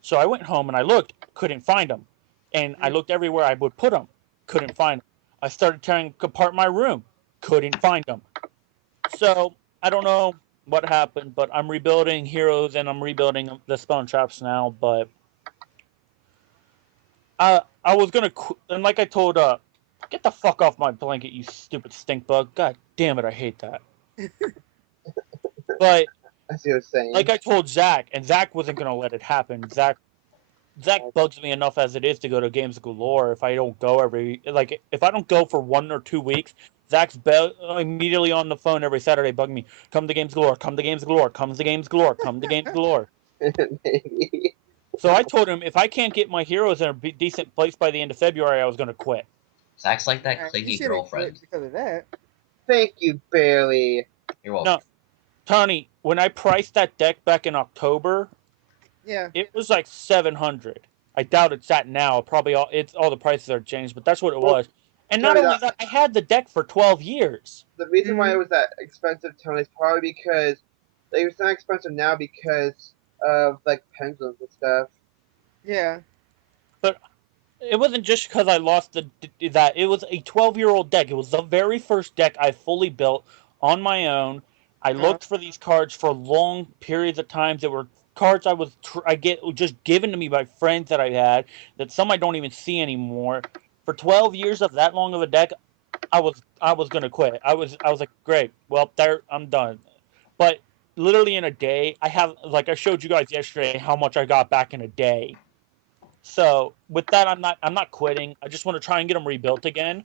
So I went home and I looked, couldn't find them. And I mm. looked everywhere I would put them, couldn't find them. I started tearing apart my room, couldn't find them. So I don't know what happened, but I'm rebuilding heroes and I'm rebuilding the spawn traps now. But I was gonna, and like I told, get the fuck off my blanket, you stupid stink bug. God damn it, I hate that. But I see what you're saying. like I told Zach, and Zach wasn't gonna let it happen. Zach bugs me enough as it is to go to games galore. If I don't go if I don't go for 1 or 2 weeks, Zach's immediately on the phone every Saturday bugging me. Come to games galore. Come to games galore. Come to games galore. Come to games galore. Maybe. So I told him if I can't get my heroes in a decent place by the end of February, I was going to quit. Zach's like that You clingy shouldn't quit girlfriend. because of that. Thank you, Barely. You're welcome. No, Tony, when I priced that deck back in October, Yeah. it was like 700. I doubt it's at now. Probably all the prices are changed, but that's what it Well, was. And not Tony, only that, I had the deck for 12 years. the reason why Mm-hmm. it was that expensive, Tony, is probably because it's not expensive now because of pendulums and stuff. Yeah. But it wasn't just because I lost that. It was a 12-year-old deck. It was the very first deck I fully built on my own. I Uh, looked for these cards for long periods of times. There were cards I get just given to me by friends that I had that some I don't even see anymore. For 12 years of that long of a deck, I was gonna quit. I was like, great. Well, there I'm done. But literally in a day, I have like I showed you guys yesterday how much I got back in a day. So with that, I'm not quitting. I just want to try and get them rebuilt again.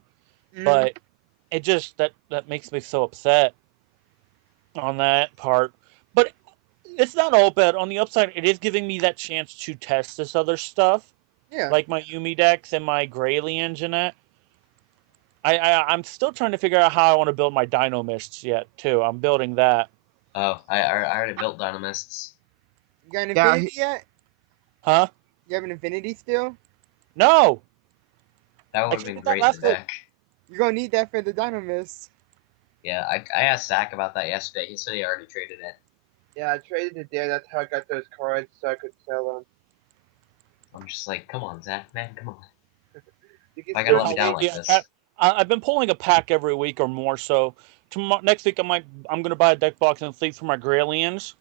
Mm. But it just that makes me so upset on that part. But it's not all bad. On the upside, it is giving me that chance to test this other stuff, Yeah. like my Yumi decks and my Graylians and that. I'm still trying to figure out how I want to build my Dino Mists yet too. I'm building that. Oh, I already built Dynamists. You got an Yeah, infinity yet? Huh? You have an infinity still? No! That I would have been traded that great in the last week. deck. You're gonna need that for the Dynamist. Yeah, I asked Zach about that yesterday. He said he already traded it. yeah, I traded it there. That's how I got those cards, so I could sell them. I'm just like, come on, Zach, man, come on. You can Why gotta still let me down trade. like Yeah, this? I've been pulling a pack every week or more. So next week I'm gonna buy a deck box and fleet for my Graylians,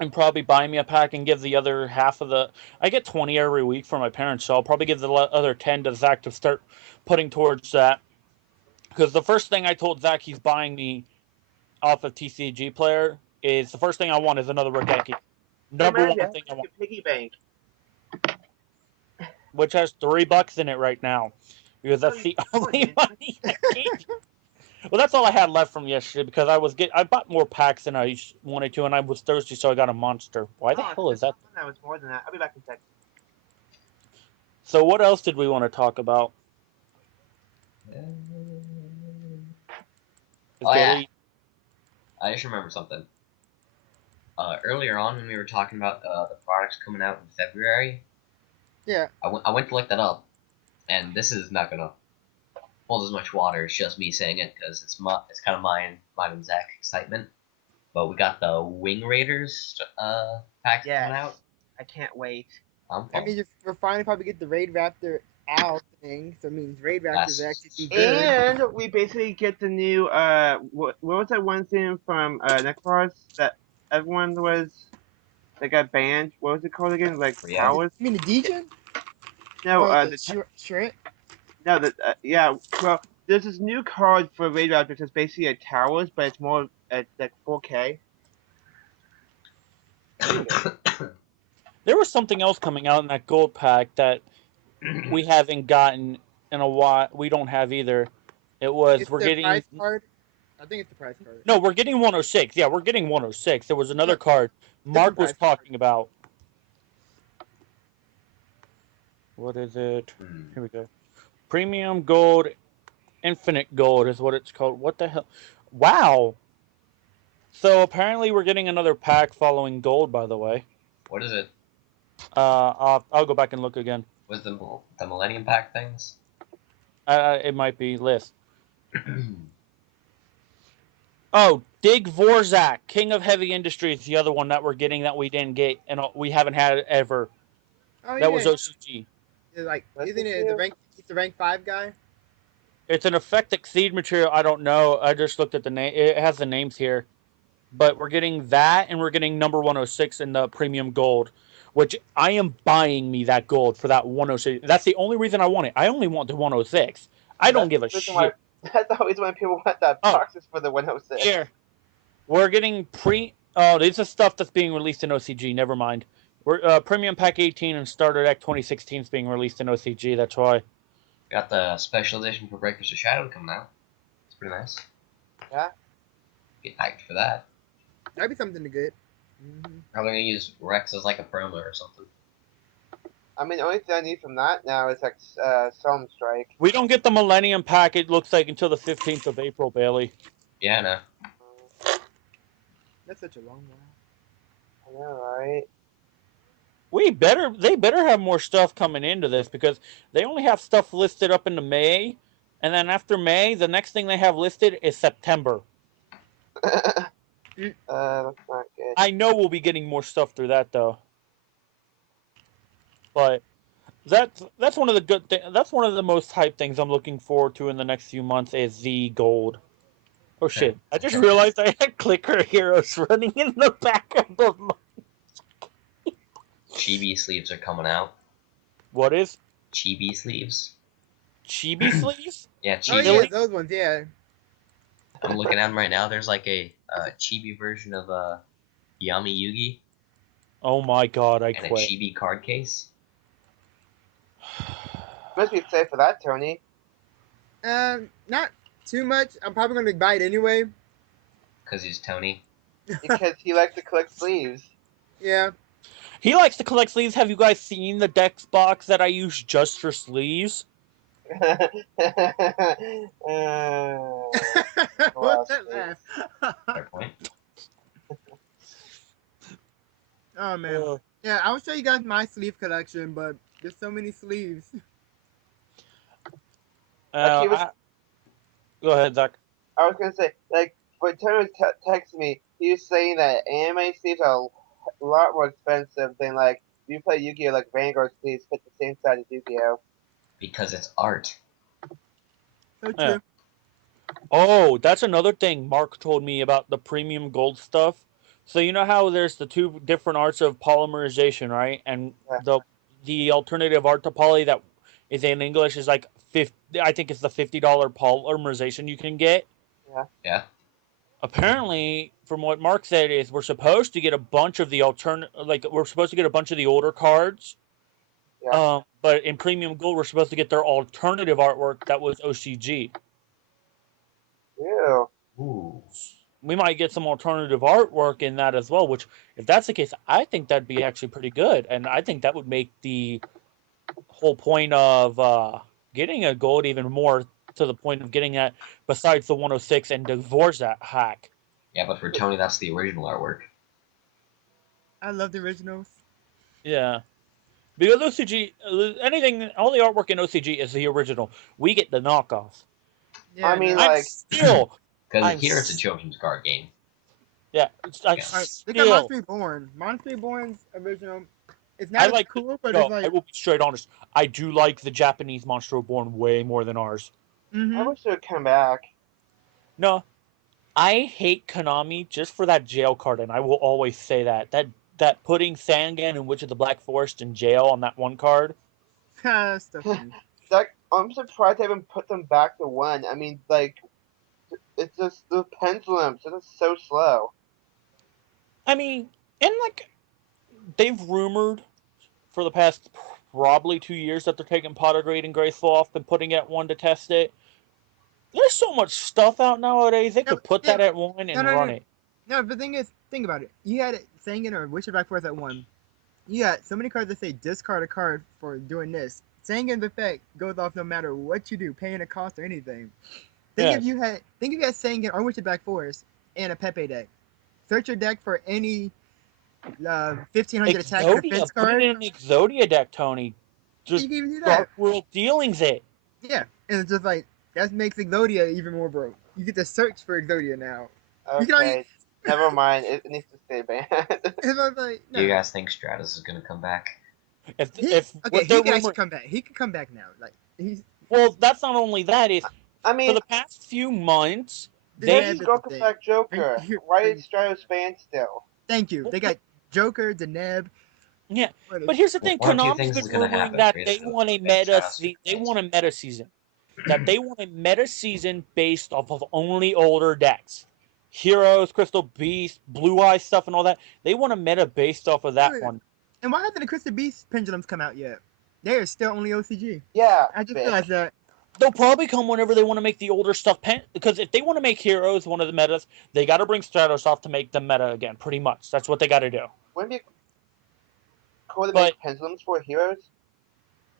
and probably buy me a pack and give the other half of the. I get 20 every week from my parents, so I'll probably give the other 10 to Zach to start putting towards that. Because the first thing I told Zach he's buying me off of TCG Player is the first thing I want is another Regeki. Hey Number man, one you have thing I like want, a piggy bank. which has $3 in it right now, because No, that's you the don't. only money I gave you. Well, that's all I had left from yesterday because I bought more packs than I wanted to, and I was thirsty, so I got a monster. Why the Oh, hell is that? that was more than that. I'll be back in a second. So what else did we want to talk about? Is Oh yeah, Bailey? I just remember something. Earlier on when we were talking about the products coming out in February, Yeah. I went to look that up, and this is not gonna hold as much water. It's just me saying it because it's kind of mine and Zach's excitement. But we got the Wing Raiders pack coming out. I can't wait. I'm I mean, pumped. we're finally probably get the Raid Raptor out thing, so it means Raid Raptors That's actually be sweet. good. And we basically get the new what was that one thing from Necros that everyone was that got banned? What was it called again? Like Yeah. Towers? You mean the Degen? No, Oh, the the Shred? no the yeah. Well, there's this new card for Raid Raptors that's basically a Towers, but it's more like 4K. Pretty good. There was something else coming out in that gold pack that we haven't gotten in a while. We don't have either. It was It's we're the getting prize card. I think it's the prize card. no, we're getting 106. Yeah, we're getting 106. There was another No, card different Mark was prize card. talking about. What is it? Hmm. Here we go. Premium Gold, Infinite Gold is what it's called. What the hell? Wow. So apparently we're getting another pack following Gold. By the way, What is it? I'll go back and look again. Was the Millennium Pack things? It might be list. Oh, Dig Vorzak, King of Heavy Industry is the other one that we're getting that we didn't get and we haven't had it ever. Oh That yeah, was OCG. like Listen isn't to it the you. rank? It's the rank 5 guy. It's an effect exceed material. I don't know. I just looked at the name. It has the names here. But we're getting that, and we're getting number 106 in the premium gold, which I am buying me that gold for that 106. That's the only reason I want it. I only want the 106. I don't That's give a the reason why. shit. That's always when people want that Oh, boxes for the 106. here. We're getting pre. Oh, this is stuff that's being released in OCG. Never mind. We're Premium Pack 18 and Starter Deck 2016 is being released in OCG. That's why. Got the special edition for Breakers of Shadow coming out. It's pretty nice. Yeah. Get hyped for that. That'd be something to get. Mm-hmm. Probably gonna use Rex as like a promo or something. I mean, the only thing I need from that now is like Solemn Strike. We don't get the Millennium Pack. It looks like until the 15th of April, Bailey. Yeah, no. That's such a long while. I know, right? They better have more stuff coming into this because they only have stuff listed up into May, and then after May, the next thing they have listed is September. That's not good. I know we'll be getting more stuff through that though, but that's one of the that's one of the most hype things I'm looking forward to in the next few months is the gold. Oh shit! I just realized I had clicker heroes running in the back of the. Chibi sleeves are coming out. What is? Chibi sleeves. chibi sleeves. Yeah, Oh chibi. yeah, Really? those ones. Yeah. I'm looking at them right now. There's like a chibi version of Yami Yugi Oh my god, I and a quit. chibi card case. Must be safe for that, Tony. Not too much. I'm probably gonna buy it anyway. Because he's Tony. Because he likes to collect sleeves. Yeah. He likes to collect sleeves. Have you guys seen the Dex box that I use just for sleeves? uh, What's wow, that sleeves. laugh? Fair point. Oh man. Yeah, I'll show you guys my sleeve collection, but there's so many sleeves. Like he was, Go ahead, Zach. I was gonna say, like when Tony was texting me, he was saying that anime sleeves are a lot more expensive than like you play Yu-Gi-Oh! Like Vanguard sleeves fit the same size as Yu-Gi-Oh! Because it's art. So Yeah. true. Oh, that's another thing Mark told me about the premium gold stuff. So you know how there's the two different arts of polymerization, right? And Yeah. the alternative art to poly that is in English is like 50, I think it's the $50 polymerization you can get. Yeah. Yeah. Apparently, from what Mark said, is we're supposed to get a bunch of the we're supposed to get a bunch of the older cards. Yeah. But in premium gold, we're supposed to get their alternative artwork that was OCG. Ew. Ooh. We might get some alternative artwork in that as well, which, if that's the case, I think that'd be actually pretty good. And I think that would make the whole point of getting a gold even more to the point of getting that besides the 106 and divorce that hack. Yeah, but for Tony, that's the original artwork. I love the originals. Yeah. Because OCG, all the artwork in OCG is the original. We get the knockoff. Yeah, I mean, no. I'm like, still, Because I'm, here it's a children's card game. yeah, I'm Yeah. Alright, they got still, Monster Reborn. Monster Reborn's original. It's I not as like, cool, but it's no, I like, will be straight honest. I do like the Japanese Monster Reborn way more than ours. I mm-hmm. wish it would come back. No, I hate Konami just for that jail card, and I will always say that putting Sangan and Witch of the Black Forest in jail on that one card. Stuff funny. Like, I'm surprised they haven't put them back to one. I mean, like, it's just the pendulums. It's just so slow. I mean, and like they've rumored for the past probably 2 years that they're taking Potter Grade and Graceful off and putting it at one to test it. There's so much stuff out nowadays. They No, could put yeah, that at one no, and no, run no. it. No, the thing is, think about it. You had Sangan or Witcher Black Force at one. You got so many cards that say discard a card for doing this. Sangan's effect goes off no matter what you do, paying a cost or anything. Yes. Think if you had Sangan or Witcher Black Force and a Pepe deck. Search your deck for any 1500 attack or Exodia, defense put it card. in an Exodia deck, Tony. You Just can even do that. Dark World Dealings it. Yeah, and it's just like that makes Exodia even more broke. You get to search for Exodia now. You can already. Okay, never mind. It needs to stay banned. And I was like, Do you no. guys think Stratus is going to come back? If Okay, what he they're could actually rumored, come back. He could come back now. Like he's well, that's not only that. Is I for mean, the past few months the there's they Neb this is the Goku thing. Black Joker. Why is Bring, Stratos banned still? thank you. They got Joker, the Neb. yeah. What is But here's the thing: One of two Konami's things been is going to rumoring happen. that Either they they'll want a ban meta. Stratus or They Knight. want a meta season. That they want a meta season based off of only older decks, heroes, Crystal Beast, Blue Eye stuff, and all that. They want a meta based off of that wait, one. and why haven't the Crystal Beast pendulums come out yet? They are still only OCG. Yeah, I just Vic. realized that. They'll probably come whenever they want to make the older stuff because if they want to make heroes one of the metas, they got to bring Stratos off to make them meta again. Pretty much, that's what they got to do. Wouldn't it be cool to But make pendulums for heroes?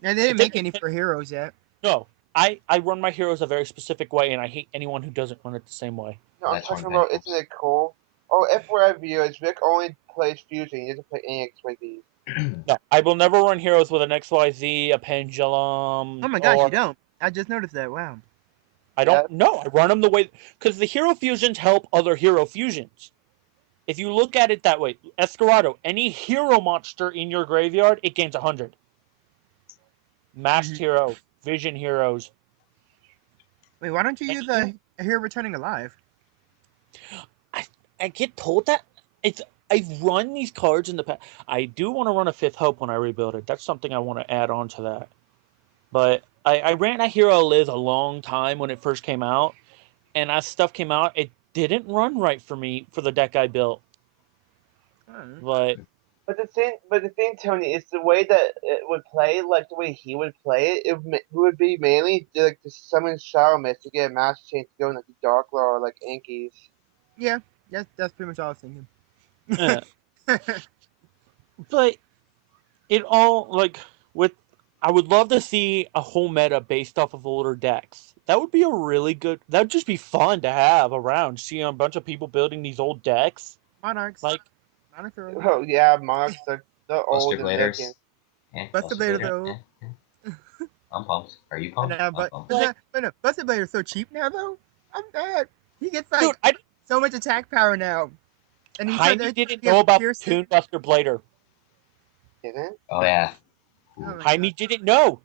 And they if didn't they make any for heroes yet. no, I run my heroes a very specific way, and I hate anyone who doesn't run it the same way. No, I'm That's one talking about, pendulums. isn't it cool? Oh, FYI viewers, Vic only plays Fusion. He doesn't play any XYZ. No, I will never run heroes with an XYZ, a Oh pendulum, my gosh, you or don't. I just noticed that. Wow. I Yeah, don't know. I run them the way because the hero fusions help other hero fusions. If you look at it that way, Escarado, any hero monster in your graveyard, it gains 100. Mashed hero, vision heroes. Wait, why don't you use Any, a hero returning alive? I get told that it's I've run these cards in the past. I do want to run a Fifth Hope when I rebuild it. That's something I want to add on to that. But I ran a Hero Liz a long time when it first came out, and as stuff came out, it didn't run right for me for the deck I built. Alright. But But the thing, Tony, is the way that it would play, like the way he would play it. It would be mainly like to summon Shadow Mist to get a match chance to go in like the Dark Law or like Ankies. Yeah, that's pretty much all I was thinking. uh, but it all like with I would love to see a whole meta based off of older decks. That would be a really good. That would just be fun to have around. See a bunch of people building these old decks. Monarchs. Like, Monarchs are old. Oh yeah, Monarchs they're Buster old and broken. Bladers. Buster Buster Blader's Blader. old. I'm pumped. Are you But pumped? now, I'm pumped. but no, Buster Blader's so cheap now though. I'm mad. He gets like dude, I so much attack power now, and he turns Jaime everything didn't he has know a about piercing. Toon Buster Blader. Didn't? Oh yeah. Oh Ooh. my Jaime god, didn't know.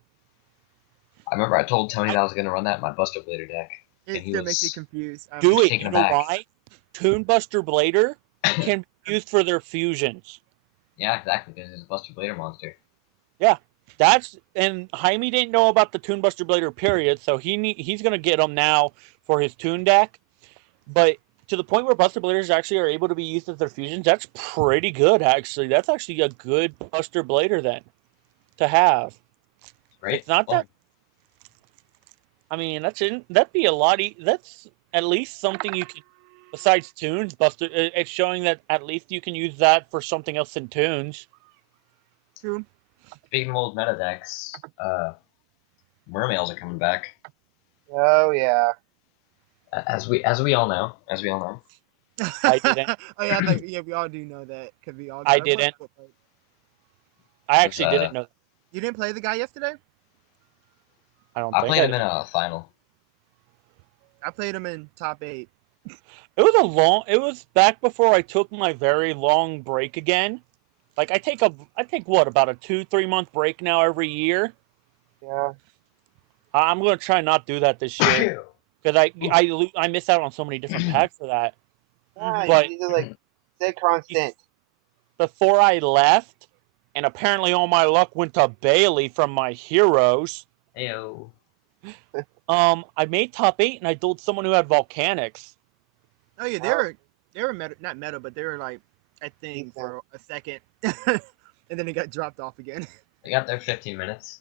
I remember I told Tony that I was gonna run that in my Buster Blader deck, and it he still makes me was confused. Do it. taken You know aback. why? Toon Buster Blader can be used for their fusions. Yeah, exactly, because he's a Buster Blader monster. Yeah, and Jaime didn't know about the Toon Buster Blader period, so he's gonna get them now for his Toon deck. But to the point where Buster Bladers actually are able to be used as their fusions, that's pretty good actually. That's actually a good Buster Blader then to have. Right? It's not Well, that. I mean, that'd be a lot. That's at least something you can. Besides tunes, Buster, it's showing that at least you can use that for something else than tunes. True. speaking of old meta decks, mermails are coming back. Oh yeah. As we all know. As we all know. I didn't. Oh yeah, like, yeah, we all do know that because we all I know. didn't. I Because actually didn't know. You didn't play the guy yesterday? I don't I think played I him did. in a final. I played him in top 8. It was a long. It was back before I took my very long break again. Like I take what about a 2-3 month break now every year. Yeah. I'm gonna try not do that this year because I miss out on so many different packs for that. Yeah, you But need to like stay constant. before I left, and apparently all my luck went to Bailey from my heroes. Heyo. I made top 8 and I dueled someone who had volcanics. Oh yeah, they were meta, not meta, but they were like a thing Decent. for a second, and then it got dropped off again. They got their 15 minutes.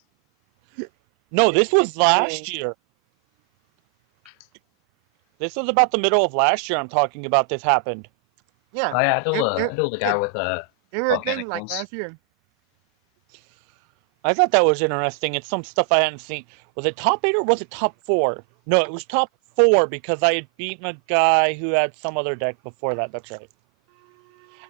No, this was last Tony. year. This was about the middle of last year. I'm talking about this happened. Yeah, Oh yeah, they I dueled a guy with a they were a thing volcanic like once. last year. I thought that was interesting. It's some stuff I hadn't seen. Was it top 8 or was it top 4? No, it was top 4 because I had beaten a guy who had some other deck before that. That's right.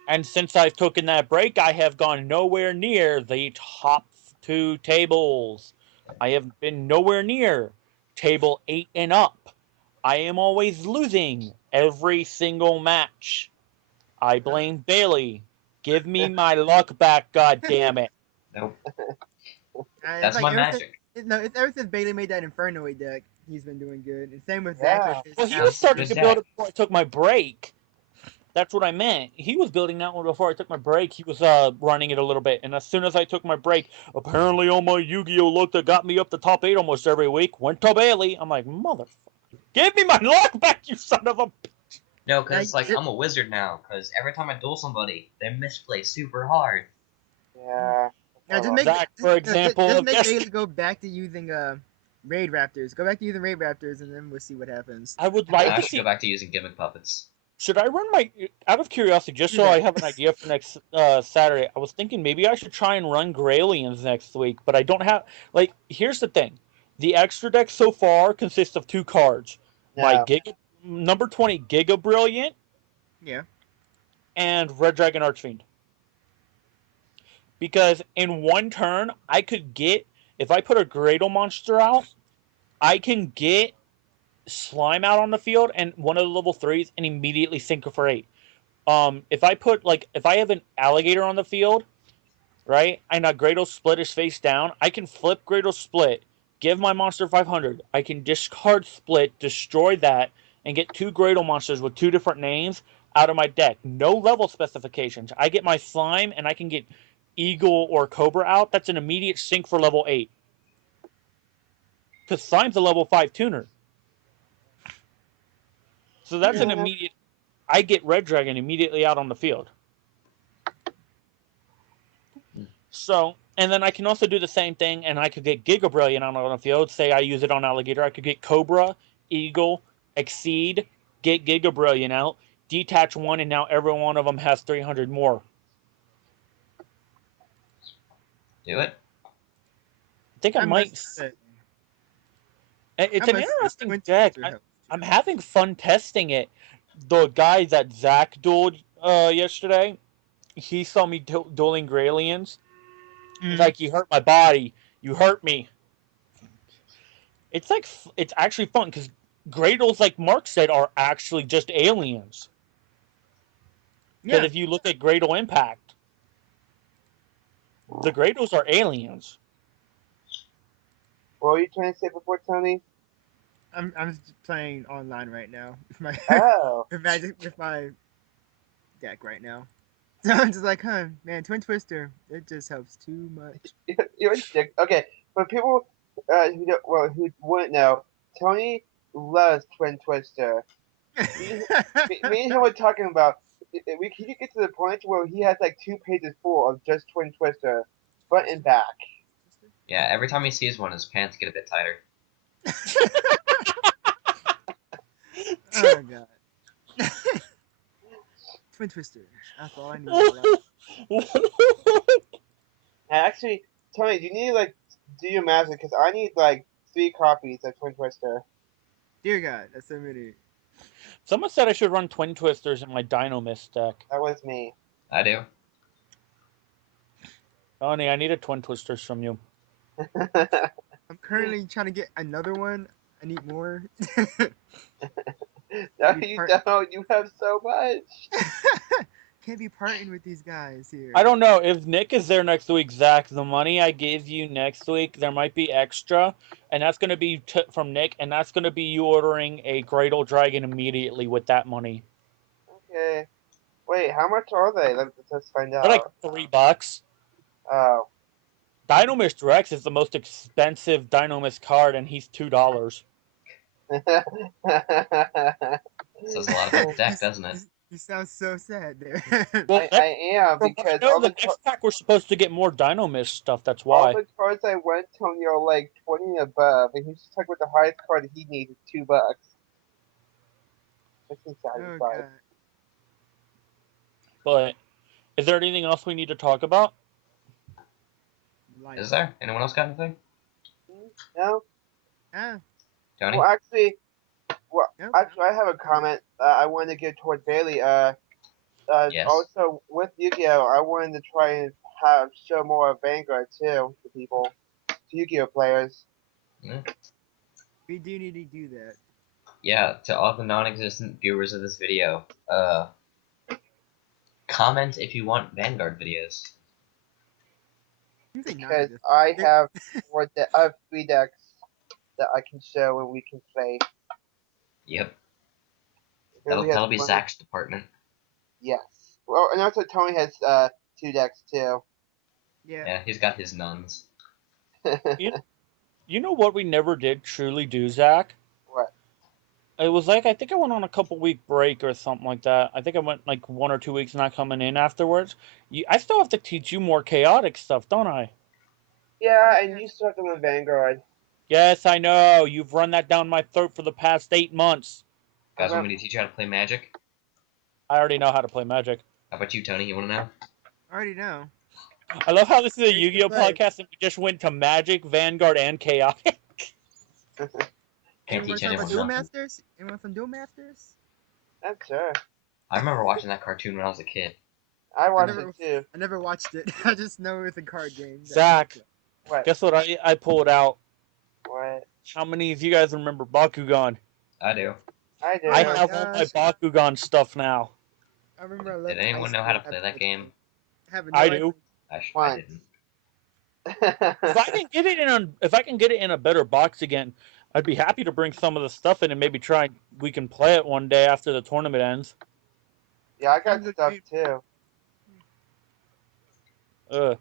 And since I've taken that break, I have gone nowhere near the top 2 tables. I have been nowhere near table 8 and up. I am always losing every single match. I blame Bailey. Give me my luck back, god damn it. Nope. It's That's like my magic. No, it's ever since Bailey made that Infernoid deck, he's been doing good. And same with Zach with Yeah. his Well, he was That's a starting good to deck. build it before I took my break. That's what I meant. He was building that one before I took my break. He was running it a little bit, and as soon as I took my break, apparently all my Yu-Gi-Oh luck that got me up the top 8 almost every week went to Bailey. I'm like, motherfucker, give me my luck back, you son of a. No, because Like, I'm a wizard now. Because every time I duel somebody, they misplay super hard. Yeah. now I just love make Zach, for example, just of make yes, Bailey go back to using Raid Raptors. Go back to using Raid Raptors, and then we'll see what happens. I would And like I to should go see. back to using gimmick puppets. Should I run my out of curiosity, just Do so I that. have an idea for next Saturday? I was thinking maybe I should try and run Gralians next week, but I don't have like. Here's the thing: the extra deck so far consists of 2 cards: my No. Giga number 20 Giga Brilliant Yeah. and Red Dragon Archfiend. Because in one turn, I could get if I put a Gradle monster out, I can get Slime out on the field and one of the level 3s and immediately sink it for 8. If I have an alligator on the field, right, and a Gradle Split is face down, I can flip Gradle Split, give my monster 500. I can discard Split, destroy that, and get 2 Gradle monsters with 2 different names out of my deck. No level specifications. I get my Slime, and I can get Eagle or Cobra out. That's an immediate sink for level 8. because Slime's a level 5 tuner. So that's an Yeah. immediate. I get Red Dragon immediately out on the field. So, and then I can also do the same thing, and I could get Giga Brilliant out on the field. Say I use it on Alligator. I could get Cobra, Eagle, Exceed, get Giga Brilliant out, detach one, and now every one of them has 300 more. Do it. I think I I might. must say, It's an interesting Twin deck. Twister helps I'm too. having fun testing it. The guy that Zach dueled yesterday, he saw me dueling Gralians. He's like, "You hurt my body. You hurt me." It's like it's actually fun because Gradles, like Mark said, are actually just aliens. Because Yeah, if you look at Gradle Impact, the Gradles are aliens. What were you trying to say before, Tony? I'm just playing online right now with my Oh. with my deck right now. So I'm just like, huh, man, Twin Twister, it just helps too much. You're a dick. Okay, for people who don't, well, who wouldn't know, Tony loves Twin Twister. Me and him were talking about. He could get to the point where he has like 2 pages full of just Twin Twister, front and back. Yeah, every time he sees one, his pants get a bit tighter. Oh god. Twin Twister. That's all I need in my life. Actually, Tony, you need to like do your magic because I need like 3 copies of Twin Twister. Dear God, that's so many. Someone said I should run Twin Twisters in my Dino Mist deck. That was me. I do. Honey, I need a Twin Twisters from you. I'm currently trying to get another one. I need more. No, Be you part- don't. You have so much. Can't be parting with these guys here. I don't know if Nick is there next week. Zach, the money I gave you next week, there might be extra, and that's going to be from Nick, and that's going to be you ordering a Gradle Dragon immediately with that money. Okay. Wait, how much are they? Let's find They're like out. $3. Oh. Dynomist Rex is the most expensive Dynomist card, and he's $2. Says a lot about the deck, doesn't it? You sound so sad there. Well, I am from what I because know, the next pack we're supposed to get more Dynomist stuff. That's all why. the cards I went Tony are like 20 and above, and he's just like with the highest card he needs is $2. Makes me Oh satisfied. god. But is there anything else we need to talk about? Life. Is there? Anyone else got anything? No. Ah, Tony? Well, actually, no. I have a comment I wanted to give toward Bailey. Yes. Also with Yu-Gi-Oh, I wanted to try and show more of Vanguard too to people, to Yu-Gi-Oh players. We do need to do that. Yeah, to all the non-existent viewers of this video, comment if you want Vanguard videos. You say not Because this. I have I have 3 decks that I can show and we can play. Yep. Bailey has That'll be one. Zach's department. Yes. Well, and also Tony has 2 decks too. Yeah. Yeah, he's got his nuns. You know what we never did truly do, Zach? What? It was like I think I went on a couple-week break or something like that. I think I went like 1 or 2 weeks not coming in afterwards. I still have to teach you more chaotic stuff, don't I? Yeah, and you still have to win Vanguard. Yes, I know. You've run that down my throat for the past 8 months. Guys, want me to teach you how to play Magic? I already know how to play Magic. How about you, Tony? You want to know? I already know. I love how this is a Ready to Yu-Gi-Oh play. podcast and we just went to Magic, Vanguard, and Chaotic. Can't Anyone teach talk about anyone Duel nothing. Masters? Anyone from Duel Masters? I'm sure. I remember watching that cartoon when I was a kid. I watched it too. I never watched it. I just know it's a card game. Zach, What? guess what I pulled out? What? How many of you guys remember Bakugan? I do. I do. I my have all my gosh. Bakugan stuff now. I remember I Did left anyone high know how to school play that game? having I no do. idea. I didn't. If I can get it if I can get it in a better box again, I'd be happy to bring some of the stuff in and maybe try. We can play it one day after the tournament ends. Yeah, I got Sounds like stuff me. too. So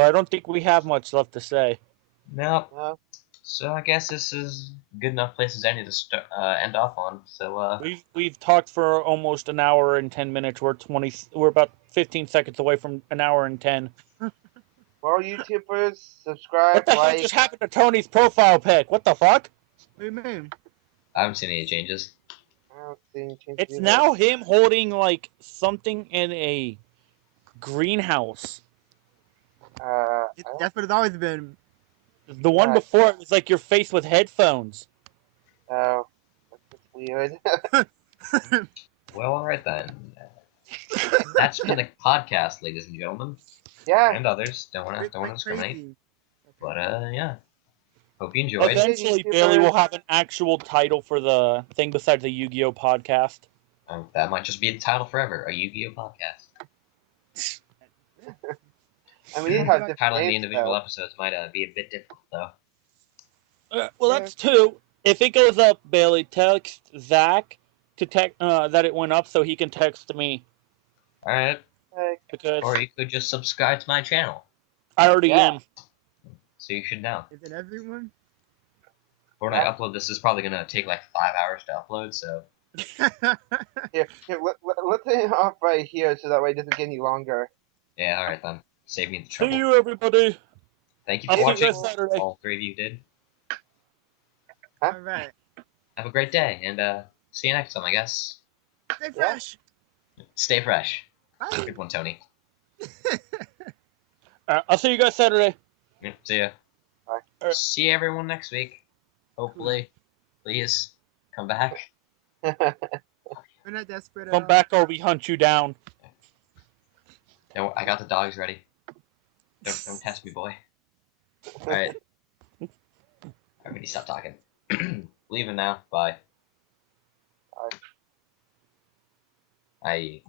I don't think we have much left to say. No. No. So I guess this is good enough place as any to end off on. So We've talked for almost an hour and 10 minutes. We're about 15 seconds away from an hour and 10. For all YouTubers, subscribe, What the hell like. just happened to Tony's profile pic? What the fuck? What do you mean? I haven't seen any changes. I don't see any changes It's either. now him holding like something in a greenhouse. That's what it's always been. The one before it was like your face with headphones. Oh, that's just weird. Well, all right then. That's been the podcast, ladies and gentlemen, Yeah. and others. Don't wanna Like discriminate, crazy. but yeah. Hope you enjoyed. Eventually, YouTubers. Bailey will have an actual title for the thing besides the Yu-Gi-Oh podcast. That might just be the title forever, a Yu-Gi-Oh podcast. I mean, you have different Titling the names, individual though. episodes might be a bit difficult, though. Well, Yeah. that's two. If it goes up, Bailey, text Zach to that it went up so he can text me All right. Like, because Or you could just subscribe to my channel, I already Yeah. am. so you should know. Is it everyone? When I upload this, is probably gonna take like 5 hours to upload. So here, let's end off right here so that way it doesn't get any longer. yeah, all right then. Save me the See trouble. you, everybody. Thank you I'll for see you watching. guys Saturday. All three of you did. All right. Have a great day, and see you next time, I guess. Stay Yeah. fresh. Stay fresh. Bye. Good one, Tony. I'll see you guys Saturday. Yeah, see ya. Bye. See everyone next week. Hopefully. Please. Come back. We're not desperate at Come all. back or we hunt you down. I got the dogs ready. Don't test me, boy. Alright. Everybody stop talking. Leaving now. Bye. Bye. I